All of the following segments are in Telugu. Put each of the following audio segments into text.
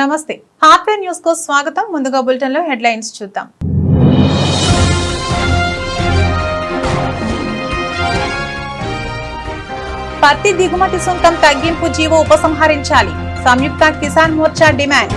నమస్తే హార్ట్వేర్ న్యూస్ కు స్వాగతం. ముందుగా బులెటిన్ లో హెడ్లైన్స్ చూద్దాం. పత్తి దిగుమతి సుంకం తగ్గింపు జీవో ఉపసంహరించాలి. Samyukta Kisan Morcha demand.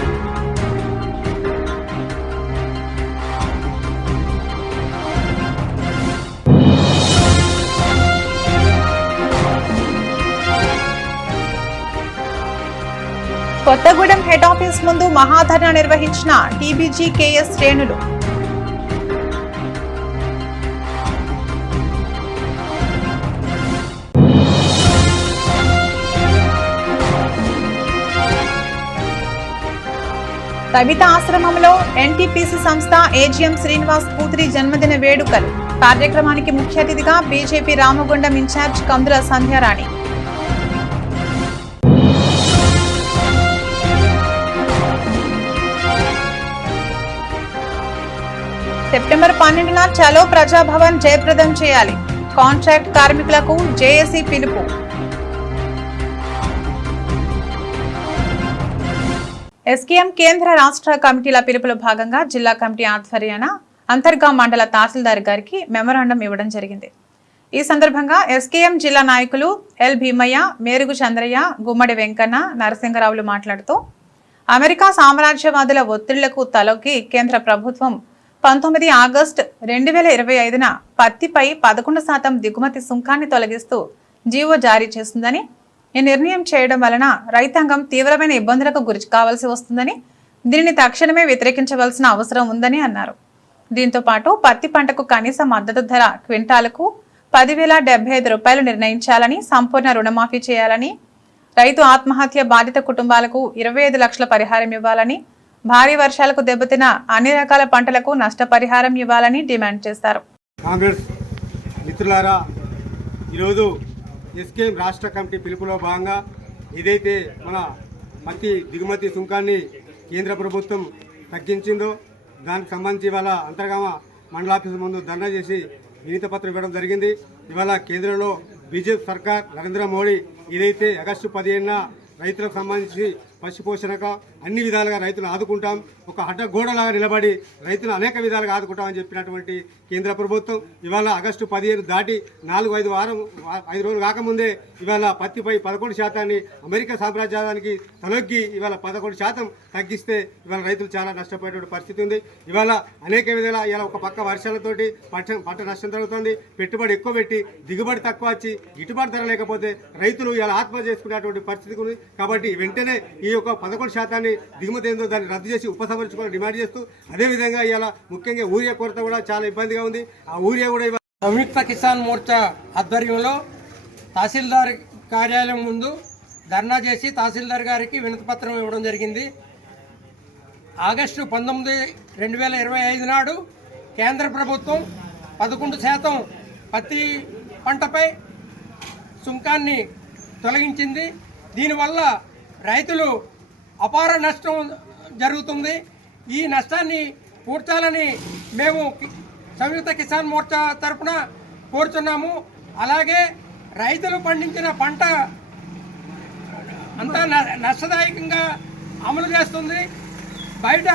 Kothagudem head office ముందు మహాధర్నా నిర్వహించిన టీబీజీ కేఎస్ శ్రేణులు. కవిత ఆశ్రమంలో ఎన్టీపీసీ సంస్థ ఏజీఎం శ్రీనివాస్ కూతురి జన్మదిన వేడుకలు. కార్యక్రమానికి ముఖ్య అతిథిగా బీజేపీ రామగుండం ఇన్ఛార్జ్ కందుల సంధ్యారాణి. సెప్టెంబర్ 12న చలో ప్రజాభవన్ జయప్రదం చేయాలి. కాంట్రాక్ట్ కార్మికులకు జేఏసీ పిలుపు. ఎస్కేఎం కేంద్ర రాష్ట్ర కమిటీల పిలుపులో భాగంగా జిల్లా కమిటీ ఆధ్వర్యాన అంతర్గా మండల తహసీల్దార్ గారికి మెమరాండం ఇవ్వడం జరిగింది. ఈ సందర్భంగా ఎస్కేఎం జిల్లా నాయకులు ఎల్ భీమయ్య, మేరుగు చంద్రయ్య, గుమ్మడి వెంకన్న, నరసింగరావులు మాట్లాడుతూ అమెరికా సామ్రాజ్యవాదుల ఒత్తిళ్లకు తలొగ్గి కేంద్ర ప్రభుత్వం 19 ఆగస్టు 2025న పత్తిపై 11% దిగుమతి సుంకాన్ని తొలగిస్తూ జీవో జారీ చేస్తుందని, ఈ నిర్ణయం చేయడం వలన రైతాంగం తీవ్రమైన ఇబ్బందులకు గురి కావాల్సి వస్తుందని, దీనిని తక్షణమే వ్యతిరేకించవలసిన అవసరం ఉందని అన్నారు. దీంతో పాటు పత్తి పంటకు కనీస మద్దతు ధర క్వింటాలకు 10,075 రూపాయలు నిర్ణయించాలని, సంపూర్ణ రుణమాఫీ చేయాలని, రైతు ఆత్మహత్య బాధిత కుటుంబాలకు 25 లక్షల పరిహారం ఇవ్వాలని, భారీ వర్షాలకు దెబ్బతిన అన్ని రకాల పంటలకు నష్టపరిహారం ఇవ్వాలని డిమాండ్ చేశారు. కాంగ్రెస్ మిత్రులారా, ఈరోజు ఎస్కేఎం రాష్ట్ర కమిటీ పిలుపులో భాగంగా ఏదైతే మన పత్తి దిగుమతి సుంకాన్ని కేంద్ర ప్రభుత్వం తగ్గించిందో దానికి సంబంధించి ఇవాళ అంతర్గామ మండలాఫీసు ముందు ధర్నా చేసి వినతి పత్రం ఇవ్వడం జరిగింది. ఇవాళ కేంద్రంలో బీజేపీ సర్కార్ నరేంద్ర మోడీ ఏదైతే ఆగస్టు 15న రైతులకు సంబంధించి పశుపోషణకు అన్ని విధాలుగా రైతులను ఆదుకుంటాం, ఒక అడ్డగోడలాగా నిలబడి రైతులు అనేక విధాలుగా ఆదుకుంటామని చెప్పినటువంటి కేంద్ర ప్రభుత్వం ఇవాళ ఆగస్టు 15 దాటి 4-5 రోజులు కాకముందే ఇవాళ పత్తిపై 11% అమెరికా సామ్రాజ్యానికి తలొగ్గి ఇవాళ 11% తగ్గిస్తే ఇవాళ రైతులు చాలా నష్టపోయేటువంటి పరిస్థితి ఉంది. ఇవాళ అనేక విధాల ఇలా ఒక పక్క వర్షాలతోటి పంట నష్టం జరుగుతుంది, పెట్టుబడి ఎక్కువ పెట్టి దిగుబడి తక్కువ వచ్చి గిట్టుబాటు ధర లేకపోతే రైతులు ఇలా ఆత్మహత్య చేసుకునేటువంటి పరిస్థితి ఉంది. కాబట్టి వెంటనే ఈ యొక్క 11% దిగుమతి ఏందో దాన్ని రద్దు చేసి ఉపసంహరించుకోవాలని డిమాండ్ చేస్తూ, అదేవిధంగా ఇలా ముఖ్యంగా యూరియా కొరత కూడా చాలా ఇబ్బందిగా ఉంది. ఆ యూరియా కూడా సంయుక్త కిసాన్ మోర్చా ఆధ్వర్యంలో తహసీల్దార్ కార్యాలయం ముందు ధర్నా చేసి తహసీల్దార్ గారికి వినతి పత్రం ఇవ్వడం జరిగింది. ఆగస్టు 19, 2025 నాడు కేంద్ర ప్రభుత్వం 11% పత్తి పంటపై సుంకాన్ని తొలగించింది. దీనివల్ల రైతులు అపార నష్టం జరుగుతుంది. ఈ నష్టాన్ని పూడ్చాలని మేము సంయుక్త కిసాన్ మోర్చా తరఫున కోరుచున్నాము. అలాగే రైతులు పండించిన పంట అంతా నష్టదాయకంగా అమలు చేస్తుంది. బయట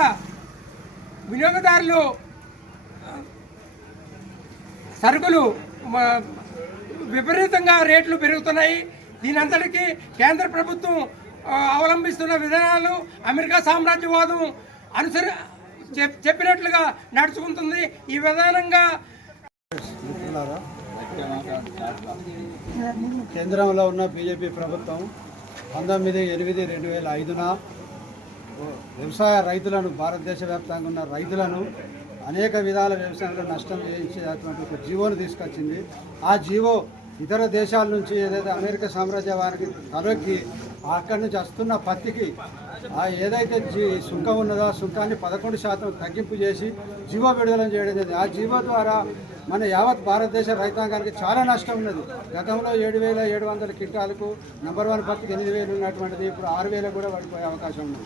వినియోగదారులు సరుకులు విపరీతంగా రేట్లు పెరుగుతున్నాయి. దీనంతటికీ కేంద్ర ప్రభుత్వం అవలంబిస్తున్న విధానాలు అమెరికా సామ్రాజ్యవాదం చెప్పినట్లుగా నడుచుకుంటుంది. ఈ విధానంగా కేంద్రంలో ఉన్న బీజేపీ ప్రభుత్వం 19/8/2005న వ్యవసాయ రైతులను, భారతదేశ వ్యాప్తంగా ఉన్న రైతులను అనేక విధాల వ్యవసాయంలో నష్టం చేయించేటువంటి ఒక జీవోను తీసుకొచ్చింది. ఆ జీవో ఇతర దేశాల నుంచి ఏదైతే అమెరికా సామ్రాజ్యవానికి తలొక్కి అక్కడి నుంచి వస్తున్న పత్తికి ఏదైతే సుంకం ఉన్నదో ఆ సుంకాన్ని 11% తగ్గింపు చేసి జీవో విడుదల చేయడం జరిగింది. ఆ జీవో ద్వారా మన యావత్ భారతదేశ రైతాంగానికి చాలా నష్టం ఉన్నది. గతంలో 7,700 క్వింటాలకు నంబర్ 1 పత్తికి 8,000 ఉన్నటువంటిది ఇప్పుడు 6,000 కూడా పడిపోయే అవకాశం ఉంది.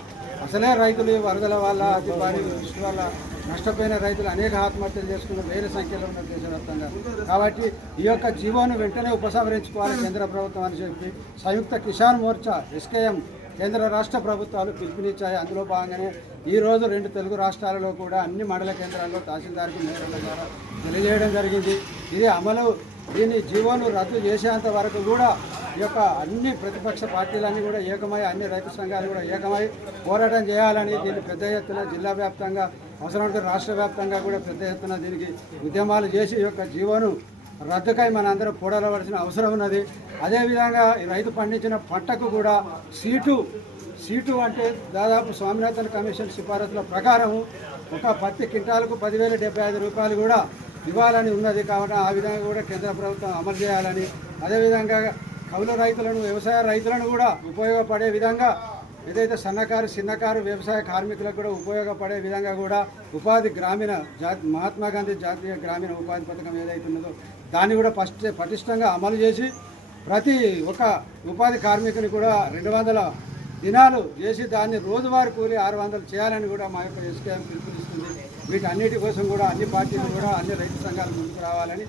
అసలే రైతులు వరదల వల్ల, అతి భారీ వృష్టి వల్ల నష్టపోయిన రైతులు అనేక ఆత్మహత్యలు చేసుకున్న వేల సంఖ్యలో ఉన్న దేశవ్యాప్తంగా. కాబట్టి ఈ యొక్క జీవోను వెంటనే ఉపసంహరించుకోవాలి కేంద్ర ప్రభుత్వం అని చెప్పి సంయుక్త కిసాన్ మోర్చా ఎస్కేఎం కేంద్ర రాష్ట్ర ప్రభుత్వాలు పిలుపునిచ్చాయి. అందులో భాగంగానే ఈరోజు 2 తెలుగు రాష్ట్రాలలో కూడా అన్ని మండల కేంద్రాల్లో తహసీల్దార్కి మేరల ద్వారా తెలియజేయడం జరిగింది. ఇది అమలు దీని జీవోను రద్దు చేసేంత వరకు కూడా ఈ యొక్క అన్ని ప్రతిపక్ష పార్టీలన్నీ కూడా ఏకమై, అన్ని రైతు సంఘాలు కూడా ఏకమై పోరాటం చేయాలని, దీన్ని పెద్ద ఎత్తున జిల్లా వ్యాప్తంగా అవసరమైతే రాష్ట్ర వ్యాప్తంగా కూడా పెద్ద ఎత్తున దీనికి ఉద్యమాలు చేసి ఈ యొక్క జీవోను రద్దుకై మనందరం పోరాడవలసిన అవసరం ఉన్నది. అదేవిధంగా ఈ రైతు పండించిన పంటకు కూడా సీటు అంటే దాదాపు స్వామినాథన్ కమిషన్ సిఫారసుల ప్రకారము ఒక పత్తి క్వింటాలకు 10,075 రూపాయలు కూడా ఇవ్వాలని ఉన్నది. కాబట్టి ఆ విధంగా కూడా కేంద్ర ప్రభుత్వం అమలు చేయాలని, అదేవిధంగా కౌలు రైతులను, వ్యవసాయ రైతులను కూడా ఉపయోగపడే విధంగా ఏదైతే సన్నకారు చిన్నకారు వ్యవసాయ కార్మికులకు కూడా ఉపయోగపడే విధంగా కూడా ఉపాధి గ్రామీణ మహాత్మా గాంధీ జాతీయ గ్రామీణ ఉపాధి పథకం ఏదైతే ఉన్నదో దాన్ని కూడా పటిష్టంగా అమలు చేసి ప్రతి ఒక్క ఉపాధి కార్మికుని కూడా 200 దినాలు చేసి దాన్ని రోజువారీ కూలి 600 చేయాలని కూడా మా యొక్క ఎస్కేఎం పిలుపునిస్తుంది. వీటన్నిటి కోసం కూడా అన్ని పార్టీలు కూడా అన్ని రైతు సంఘాలు ముందుకు రావాలని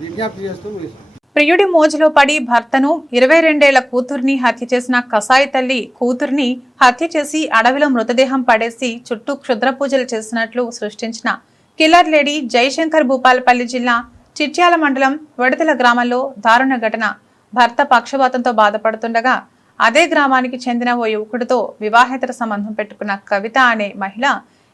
విజ్ఞప్తి చేస్తూ ముగిస్తున్నాం. ప్రియుడి మోజులో పడి భర్తను 22 ఏళ్ల కూతుర్ని హత్య చేసిన కసాయి తల్లి కూతుర్ని హత్య చేసి అడవిలో మృతదేహం పడేసి చుట్టూ క్షుద్ర పూజలు చేసినట్లు సృష్టించిన కిల్లర్ లేడీ జయశంకర్ భూపాలపల్లి జిల్లా చిట్యాల మండలం వడతల గ్రామంలో దారుణ ఘటన. భర్త పక్షవాతంతో బాధపడుతుండగా అదే గ్రామానికి చెందిన ఓ యువకుడితో వివాహేతర సంబంధం పెట్టుకున్న కవిత అనే మహిళ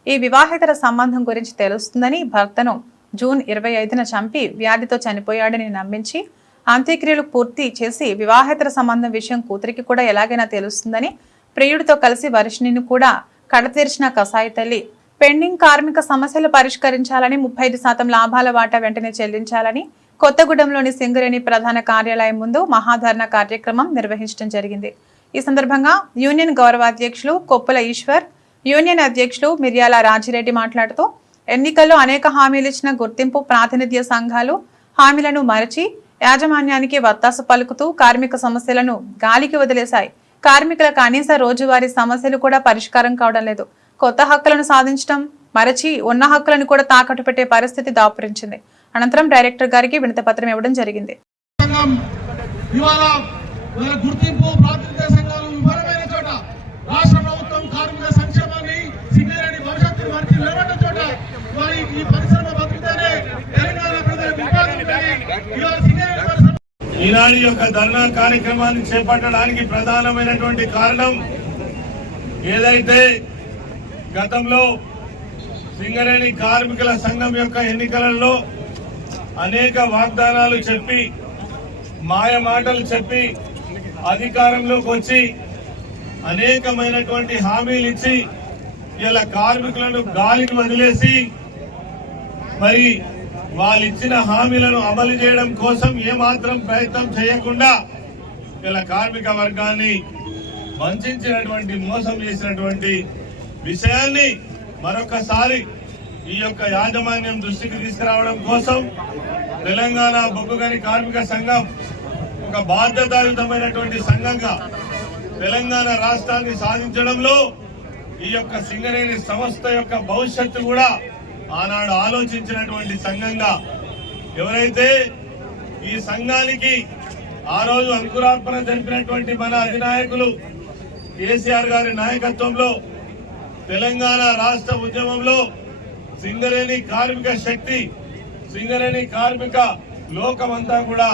ఈ వివాహేతర సంబంధం గురించి తెలుస్తుందని భర్తను జూన్ 25న చంపి వ్యాధితో చనిపోయాడని నమ్మించి అంత్యక్రియలు పూర్తి చేసి వివాహేతర సంబంధం విషయం కూతురికి కూడా ఎలాగైనా తెలుస్తుందని ప్రియుడితో కలిసి వర్షిణిని కూడా కడతీర్చిన కసాయి తల్లి పెండింగ్ కార్మిక సమస్యలు పరిష్కరించాలని 35% లాభాల వాటా వెంటనే చెల్లించాలని కొత్తగూడెంలోని సింగరేణి ప్రధాన కార్యాలయం ముందు మహాధర్నా కార్యక్రమం నిర్వహించడం జరిగింది. ఈ సందర్భంగా యూనియన్ గౌరవాధ్యక్షులు కొప్పుల ఈశ్వర్, యూనియన్ అధ్యక్షులు మిర్యాల రాజిరెడ్డి మాట్లాడుతూ ఎన్నికల్లో అనేక హామీలు ఇచ్చిన గుర్తింపు ప్రాతినిధ్య సంఘాలు హామీలను మరచి యాజమాన్యానికి వత్తాసు పలుకుతూ కార్మిక సమస్యలను గాలికి వదిలేశాయి. కార్మికుల కనీస రోజువారీ సమస్యలు కూడా పరిష్కారం కావడం లేదు. కొత్త హక్కులను సాధించడం మరచి ఉన్న హక్కులను కూడా తాకట్టు పెట్టే పరిస్థితి దాపురించింది. అనంతరం డైరెక్టర్ గారికి వినతి పత్రం ఇవ్వడం జరిగింది. ఈనాడు యొక్క ధర్నా కార్యక్రమాన్ని చేపట్టడానికి ప్రధానమైనటువంటి కారణం ఏదైతే గతంలో సింగరేణి కార్మికుల సంఘం యొక్క ఎన్నికలలో అనేక వాగ్దానాలు చెప్పి మాయ మాటలు చెప్పి అధికారంలోకి వచ్చి అనేకమైనటువంటి హామీలు ఇచ్చి ఇలా కార్మికులను గాలికి వదిలేసి మరి వాళ్ళు ఇచ్చిన హామీలను అమలు చేయడం కోసం ఏమాత్రం ప్రయత్నం చేయకుండా ఇలా కార్మిక వర్గాన్ని వంచినటువంటి మోసం చేసినటువంటి విషయాన్ని మరొకసారి ఈ యొక్క యాజమాన్యం దృష్టికి తీసుకురావడం కోసం తెలంగాణ బొగ్గుగని కార్మిక సంఘం ఒక బాధ్యతాయుతమైనటువంటి సంఘంగా తెలంగాణ రాష్ట్రాన్ని సాధించడంలో ఈ యొక్క సింగరేణి సంస్థ యొక్క భవిష్యత్తు కూడా ఆనాడు ఆలోచించినటువంటి సంఘంగా ఎవరైతే ఈ సంఘానికి ఆ రోజు అంకురార్పణ జరిపినటువంటి మన అధినాయకులు కేసీఆర్ గారి నాయకత్వంలో తెలంగాణ రాష్ట్ర ఉద్యమంలో సింగరేణి కార్మిక శక్తి, సింగరేణి కార్మిక లోకమంతా కూడా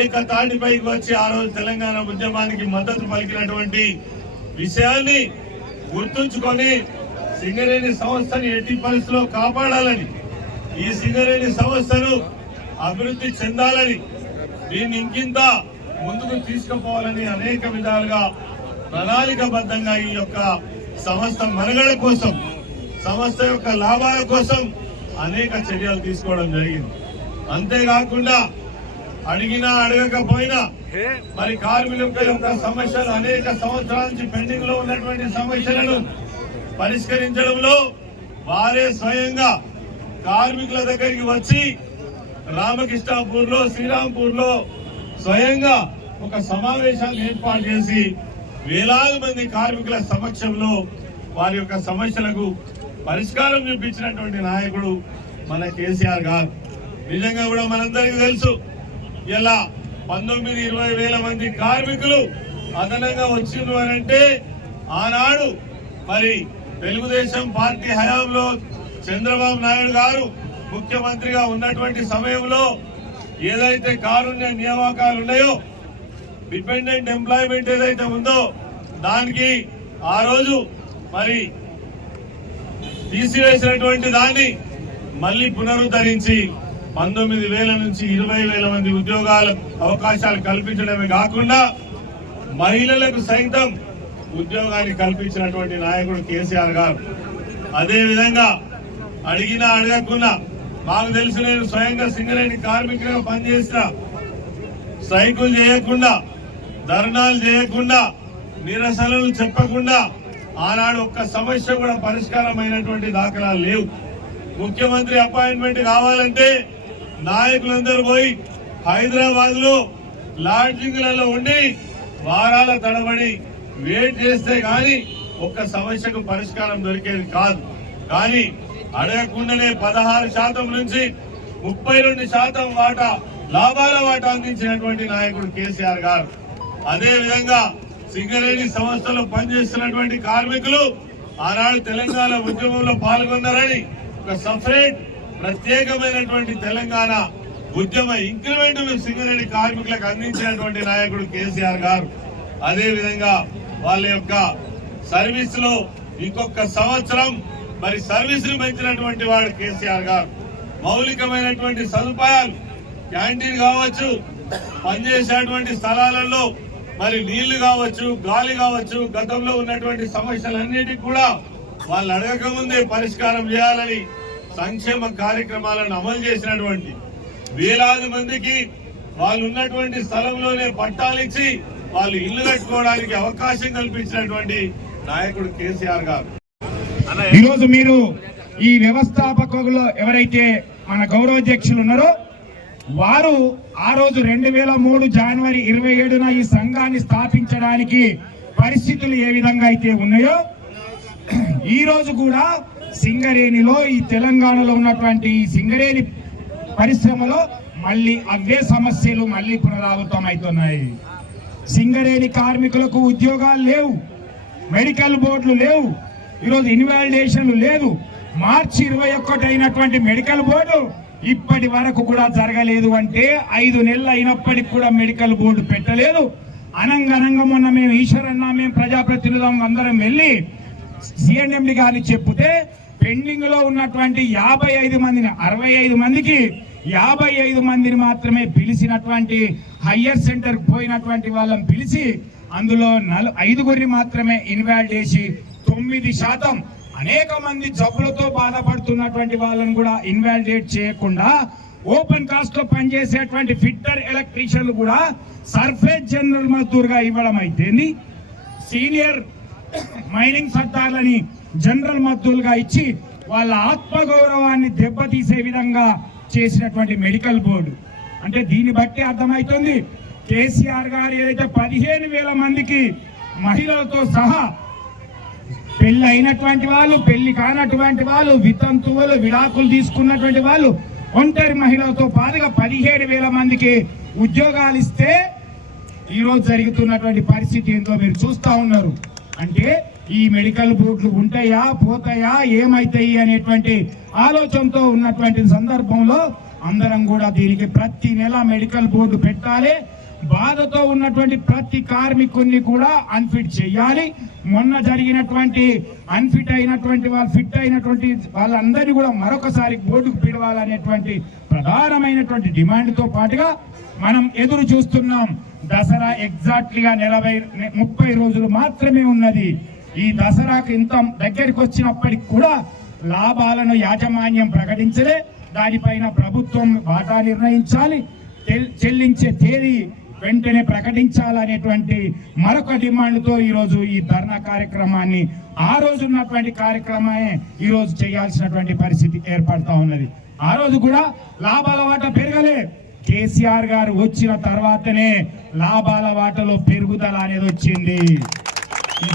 ఏకతాటిపైకి వచ్చి ఆ రోజు తెలంగాణ ఉద్యమానికి మద్దతు పలికినటువంటి విషయాన్ని గుర్తుంచుకొని సింగరేణి సంస్థని ఎట్టి పరిస్థితుల్లో కాపాడాలని, ఈ సింగరేణి సంస్థను అభివృద్ధి చెందాలని, దీన్ని ఇంకింత ముందుకు తీసుకుపోవాలని అనేక విధాలుగా ప్రణాళికబద్ధంగా ఈ యొక్క సంస్థ మనుగడ కోసం, సంస్థ యొక్క లాభాల కోసం అనేక చర్యలు తీసుకోవడం జరిగింది. అంతేకాకుండా అడిగినా అడగకపోయినా మరి కార్మికుల యొక్క సమస్యలు అనేక సంవత్సరాల నుంచి పెండింగ్ లో ఉన్నటువంటి సమస్యలను పరిష్కరించడంలో వారే స్వయంగా కార్మికుల దగ్గరికి వచ్చి రామకృష్ణాపూర్ లో, శ్రీరాంపూర్ లో స్వయంగా ఒక సమావేశాన్ని ఏర్పాటు చేసి వేలాది మంది కార్మికుల సమక్షంలో వారి యొక్క సమస్యలకు పరిష్కారం చూపించినటువంటి నాయకుడు మన కేసీఆర్ గారు. నిజంగా కూడా మనందరికీ తెలుసు, ఇలా 19-20 వేల మంది కార్మికులు అదనంగా వచ్చిండ్రు అని అంటే ఆనాడు మరి తెలుగుదేశం పార్టీ హయాంలో చంద్రబాబు నాయుడు గారు ముఖ్యమంత్రిగా ఉన్నటువంటి సమయంలో ఏదైతే కారుణ్య నియామకాలు ఉన్నాయో, డిపెండెంట్ ఎంప్లాయ్మెంట్ ఏదైతే ఉందో దానికి ఆ రోజు మరి తీసివేసినటువంటి దాన్ని మళ్ళీ పునరుద్ధరించి 19,000 నుంచి 20,000 మంది ఉద్యోగాల అవకాశాలు కల్పించడమే కాకుండా మహిళలకు సైతం ఉద్యోగాన్ని కల్పించినటువంటి నాయకుడు కేసీఆర్ గారు. అదే విధంగా అడిగినా అడగకున్నా మాకు తెలుసు, నేను స్వయంగా సింగరేణి కార్మికులుగా పనిచేసిన, స్ట్రైకులు చేయకుండా, ధర్నాలు చేయకుండా, నిరసనలు చెప్పకుండా ఆనాడు ఒక్క సమస్య కూడా పరిష్కారమైనటువంటి దాఖలాలు లేవు. ముఖ్యమంత్రి అపాయింట్మెంట్ కావాలంటే నాయకులందరూ పోయి హైదరాబాద్ లో లాడ్జింగ్లలో ఉండి వారాల తడబడి వెయిట్ చేస్తే గాని ఒక్క సమస్యకు పరిష్కారం దొరికేది కాదు. కానీ అడగకుండానే 16% నుంచి 32% వాటా లాభాల వాటా అందించినటువంటి నాయకుడు కేసీఆర్ గారు. అదే విధంగా సింగరేణి సంస్థలో పనిచేస్తున్నటువంటి కార్మికులు ఆనాడు తెలంగాణ ఉద్యమంలో పాల్గొన్నారని ఒక సపరేట్ ప్రత్యేకమైనటువంటి తెలంగాణ ఉద్యమ ఇంక్రిమెంట్ సింగరేణి కార్మికులకు అందించినటువంటి నాయకుడు కేసీఆర్ గారు. అదే విధంగా వాళ్ళ యొక్క సర్వీస్ లో ఇంకొక సంవత్సరం మరి సర్వీస్ ని పెంచినటువంటి వాడు కేసీఆర్ గారు. మౌలికమైనటువంటి సదుపాయాలు, క్యాంటీన్ కావచ్చు, పనిచేసేటువంటి స్థలాలలో మరి నీళ్లు కావచ్చు, గాలి కావచ్చు, గతంలో ఉన్నటువంటి సమస్యలన్నిటికీ కూడా వాళ్ళు అడగక ముందే పరిష్కారం చేయాలని సంక్షేమ కార్యక్రమాలను అమలు చేసినటువంటి, వేలాది మందికి వాళ్ళు ఉన్నటువంటి స్థలంలోనే పట్టాలిచ్చి వాళ్ళు ఇల్లు కట్టుకోవడానికి అవకాశం కల్పించినటువంటి నాయకుడు కేసీఆర్ గారు. ఈరోజు మీరు ఈ వ్యవస్థాపకులు ఎవరైతే మన గౌరవాధ్యక్షులు ఉన్నారో వారు ఆ రోజు 2003 జనవరి 27న ఈ సంఘాన్ని స్థాపించడానికి పరిస్థితులు ఏ విధంగా అయితే ఉన్నాయో ఈ రోజు కూడా సింగరేణిలో, ఈ తెలంగాణలో ఉన్నటువంటి ఈ సింగరేణి పరిశ్రమలో మళ్ళీ అవే సమస్యలు మళ్ళీ పునరావృతం అవుతున్నాయి. సింగరేణి కార్మికులకు ఉద్యోగాలు లేవు, మెడికల్ బోర్డులు లేవు, ఈరోజు ఇన్వాలిడేషన్లు లేదు. మార్చి 21 అయినటువంటి మెడికల్ బోర్డు ఇప్పటి వరకు కూడా జరగలేదు. అంటే 5 నెలలు అయినప్పటికి కూడా మెడికల్ బోర్డు పెట్టలేదు. అనంగనంగా మొన్న మేము ఈశ్వరన్న, మేము ప్రజాప్రతినిధులం అందరం వెళ్ళి సిఎండి గారిని చెప్తే పెండింగ్ లో ఉన్నటువంటి 55 మందిని, 65 మందికి 55 మందిని మాత్రమే పిలిచినటువంటి హయ్యర్ సెంటర్ పోయినటువంటి వాళ్ళని పిలిచి అందులో 5గురిని మాత్రమే ఇన్వాల్వ్ చేసి 9% అనేక మంది జబ్బులతో బాధపడుతున్నటువంటి వాళ్ళని కూడా ఇన్వాలిడేట్ చేయకుండా ఓపెన్ కాస్ట్ లో పనిచేసేటువంటి ఫిట్టర్, ఎలక్ట్రీషియన్లు కూడా సర్ఫేస్ జనరల్ మజ్దూర్గా ఇవ్వడం అయితేంది, సీనియర్ మైనింగ్ సర్దార్లని జనరల్ మజ్దూర్లుగా ఇచ్చి వాళ్ళ ఆత్మగౌరవాన్ని దెబ్బతీసే విధంగా చేసినటువంటి మెడికల్ బోర్డు. అంటే దీన్ని బట్టి అర్థమవుతుంది కేసీఆర్ గారు ఏదైతే 15,000 మందికి మహిళలతో సహా పెళ్లి అయినటువంటి వాళ్ళు, పెళ్లి కానటువంటి వాళ్ళు, వితంతువులు, విడాకులు తీసుకున్నటువంటి వాళ్ళు, ఒంటరి మహిళలతో పాటుగా 17,000 మందికి ఉద్యోగాలు ఇస్తే ఈరోజు జరుగుతున్నటువంటి పరిస్థితి ఏంటో మీరు చూస్తా ఉన్నారు. అంటే ఈ మెడికల్ బోర్డులు ఉంటాయా, పోతాయా, ఏమైతాయి అనేటువంటి ఆలోచనతో ఉన్నటువంటి సందర్భంలో అందరం కూడా దీనికి ప్రతి నెల మెడికల్ బోర్డు పెట్టాలి. బాధతో ఉన్నటువంటి ప్రతి కార్మికుడిని కూడా అన్ఫిట్ చేయాలి. మొన్న జరిగినటువంటి అన్ఫిట్ అయినటువంటి వాళ్ళు, ఫిట్ అయినటువంటి వాళ్ళందరినీ కూడా మరొకసారి బోర్డుకు పిలవాలనేటువంటి ప్రధానమైనటువంటి డిమాండ్తో పాటుగా మనం ఎదురు చూస్తున్నాం. దసరా ఎగ్జాక్ట్లీగా 30 రోజులు మాత్రమే ఉన్నది. ఈ దసరాకు ఇంత దగ్గరికి వచ్చినప్పటికి కూడా లాభాలను యాజమాన్యం ప్రకటించలే. దానిపైన ప్రభుత్వం వాటా నిర్ణయించాలి, చెల్లించే తేదీ వెంటనే ప్రకటించాలనేటువంటి మరొక డిమాండ్తో ఈరోజు ఈ ధర్నా కార్యక్రమాన్ని, ఆ రోజు ఉన్నటువంటి కార్యక్రమమే ఈ రోజు చేయాల్సినటువంటి పరిస్థితి ఏర్పడతా ఉన్నది. ఆ రోజు కూడా లాభాల వాటా పెరగలే. కేసీఆర్ గారు వచ్చిన తర్వాతనే లాభాల వాటలో పెరుగుదల అనేది వచ్చింది.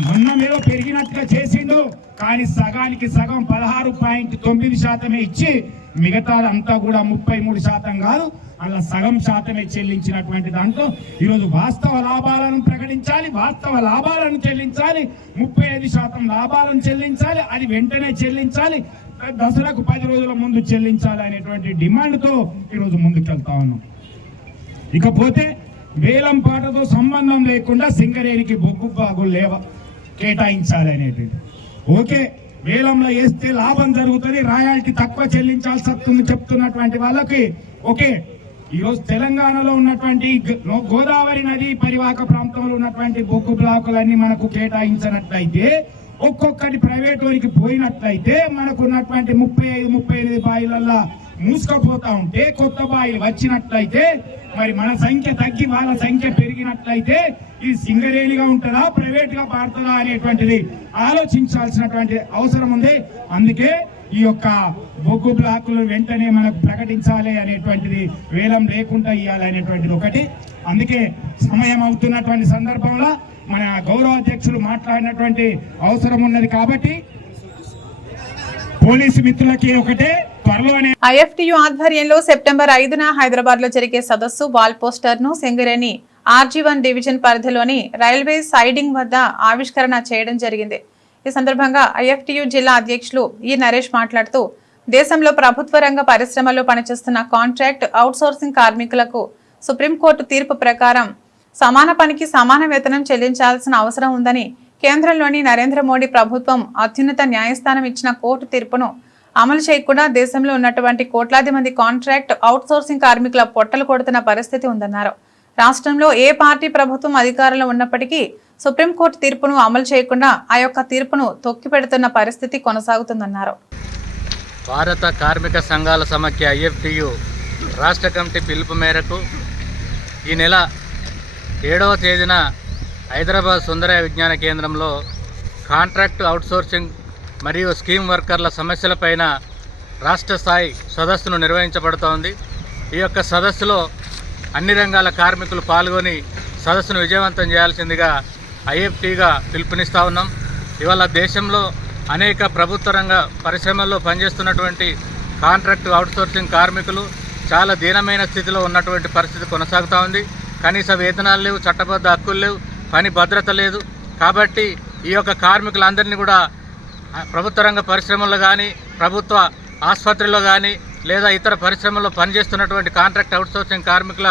మొన్న ఏదో పెరిగినట్టుగా చేసిండు, కానీ సగానికి సగం 16.9% ఇచ్చి మిగతాదంతా కూడా 33% కాదు, అలా సగం శాతమే చెల్లించినటువంటి దాంట్లో ఈరోజు వాస్తవ లాభాలను ప్రకటించాలి, వాస్తవ లాభాలను చెల్లించాలి, 35% లాభాలను చెల్లించాలి, అది వెంటనే చెల్లించాలి, దసరాకు 10 రోజుల ముందు చెల్లించాలి అనేటువంటి డిమాండ్తో ఈరోజు ముందుకెళ్తా ఉన్నాం. ఇకపోతే వేలం పాటతో సంబంధం లేకుండా సింగరేణికి బొగ్గు బాగులు కేటాయించాలి అనేటువంటి, ఓకే వేలంలో వేస్తే లాభం జరుగుతుంది, రాయల్టీ తక్కువ చెల్లించాల్సి వస్తుంది చెప్తున్నటువంటి వాళ్ళకి ఓకే. ఈరోజు తెలంగాణలో ఉన్నటువంటి గోదావరి నది పరివాహక ప్రాంతంలో ఉన్నటువంటి బొగ్గు బ్లాకులన్నీ మనకు కేటాయించినట్లయితే, ఒక్కొక్కటి ప్రైవేట్ వారికి పోయినట్లయితే మనకు ఉన్నటువంటి 35-38 బాయిలల్లా మూసుకుపోతా ఉంటే, కొత్త బాయిలు వచ్చినట్లయితే మరి మన సంఖ్య తగ్గి వాళ్ళ సంఖ్య పెరిగినట్లయితే ఇది సింగరేణిగా ఉంటుందా, ప్రైవేట్ గా పారుతుందా అనేటువంటిది ఆలోచించాల్సినటువంటి అవసరం ఉంది. అందుకే ఈ యొక్క బొగ్గు బ్లాకులు వెంటనే మనకు ప్రకటించాలి అనేటువంటిది, వేలం లేకుండా ఇవ్వాలి అనేటువంటిది ఒకటి. అందుకే సమయం అవుతున్నటువంటి సందర్భంలో మన గౌరవ అధ్యక్షులు మాట్లాడినటువంటి అవసరం ఉన్నది కాబట్టి పోలీసు మిత్రులకి ఒకటే, త్వరలోనే ఐఎఫ్టియు ఆధ్వర్యంలో సెప్టెంబర్ 5న హైదరాబాద్ లో జరిగే సదస్సు వాల్ పోస్టర్ ను సింగరేణి RG1 డివిజన్ పరిధిలోని రైల్వే సైడింగ్ వద్ద ఆవిష్కరణ చేయడం జరిగింది. ఈ సందర్భంగా ఐఎఫ్టియు జిల్లా అధ్యక్షులు ఈ నరేష్ మాట్లాడుతూ, దేశంలో ప్రభుత్వ రంగ పరిశ్రమల్లో పనిచేస్తున్న కాంట్రాక్ట్ అవుట్సోర్సింగ్ కార్మికులకు సుప్రీంకోర్టు తీర్పు ప్రకారం సమాన పనికి సమాన వేతనం చెల్లించాల్సిన అవసరం ఉందని, కేంద్రంలోని నరేంద్ర మోడీ ప్రభుత్వం అత్యున్నత న్యాయస్థానం ఇచ్చిన కోర్టు తీర్పును అమలు చేయకుండా దేశంలో ఉన్నటువంటి కోట్లాది మంది కాంట్రాక్ట్ అవుట్సోర్సింగ్ కార్మికుల పొట్టలు కొడుతున్న పరిస్థితి ఉందన్నారు. రాష్ట్రంలో ఏ పార్టీ ప్రభుత్వం అధికారంలో ఉన్నప్పటికీ సుప్రీంకోర్టు తీర్పును అమలు చేయకుండా ఆ యొక్క తీర్పును తొక్కిపెడుతున్న పరిస్థితి కొనసాగుతుందన్నారు. భారత కార్మిక సంఘాల సమాఖ్య IFTU రాష్ట్ర కమిటీ పిలుపు మేరకు ఈ నెల 7వ తేదీన హైదరాబాద్ సుందరయ్య విజ్ఞాన కేంద్రంలో కాంట్రాక్ట్ అవుట్సోర్సింగ్ మరియు స్కీమ్ వర్కర్ల సమస్యలపైన రాష్ట్ర స్థాయి సదస్సును నిర్వహించబడుతోంది. ఈ యొక్క సదస్సులో అన్ని రంగాల కార్మికులు పాల్గొని సదస్సును విజయవంతం చేయాల్సిందిగా IFTగా పిలుపునిస్తూ ఉన్నాం. ఇవాళ దేశంలో అనేక ప్రభుత్వ రంగ పరిశ్రమల్లో పనిచేస్తున్నటువంటి కాంట్రాక్ట్ అవుట్సోర్సింగ్ కార్మికులు చాలా దీనమైన స్థితిలో ఉన్నటువంటి పరిస్థితి కొనసాగుతూ ఉంది. కనీస వేతనాలు లేవు, చట్టబద్ధ హక్కులు లేవు, పని భద్రత లేదు. కాబట్టి ఈ యొక్క కార్మికులందరినీ కూడా ప్రభుత్వ రంగ పరిశ్రమల్లో కానీ, ప్రభుత్వ ఆసుపత్రిలో కానీ, లేదా ఇతర పరిశ్రమల్లో పనిచేస్తున్నటువంటి కాంట్రాక్ట్ అవుట్సోర్సింగ్ కార్మికుల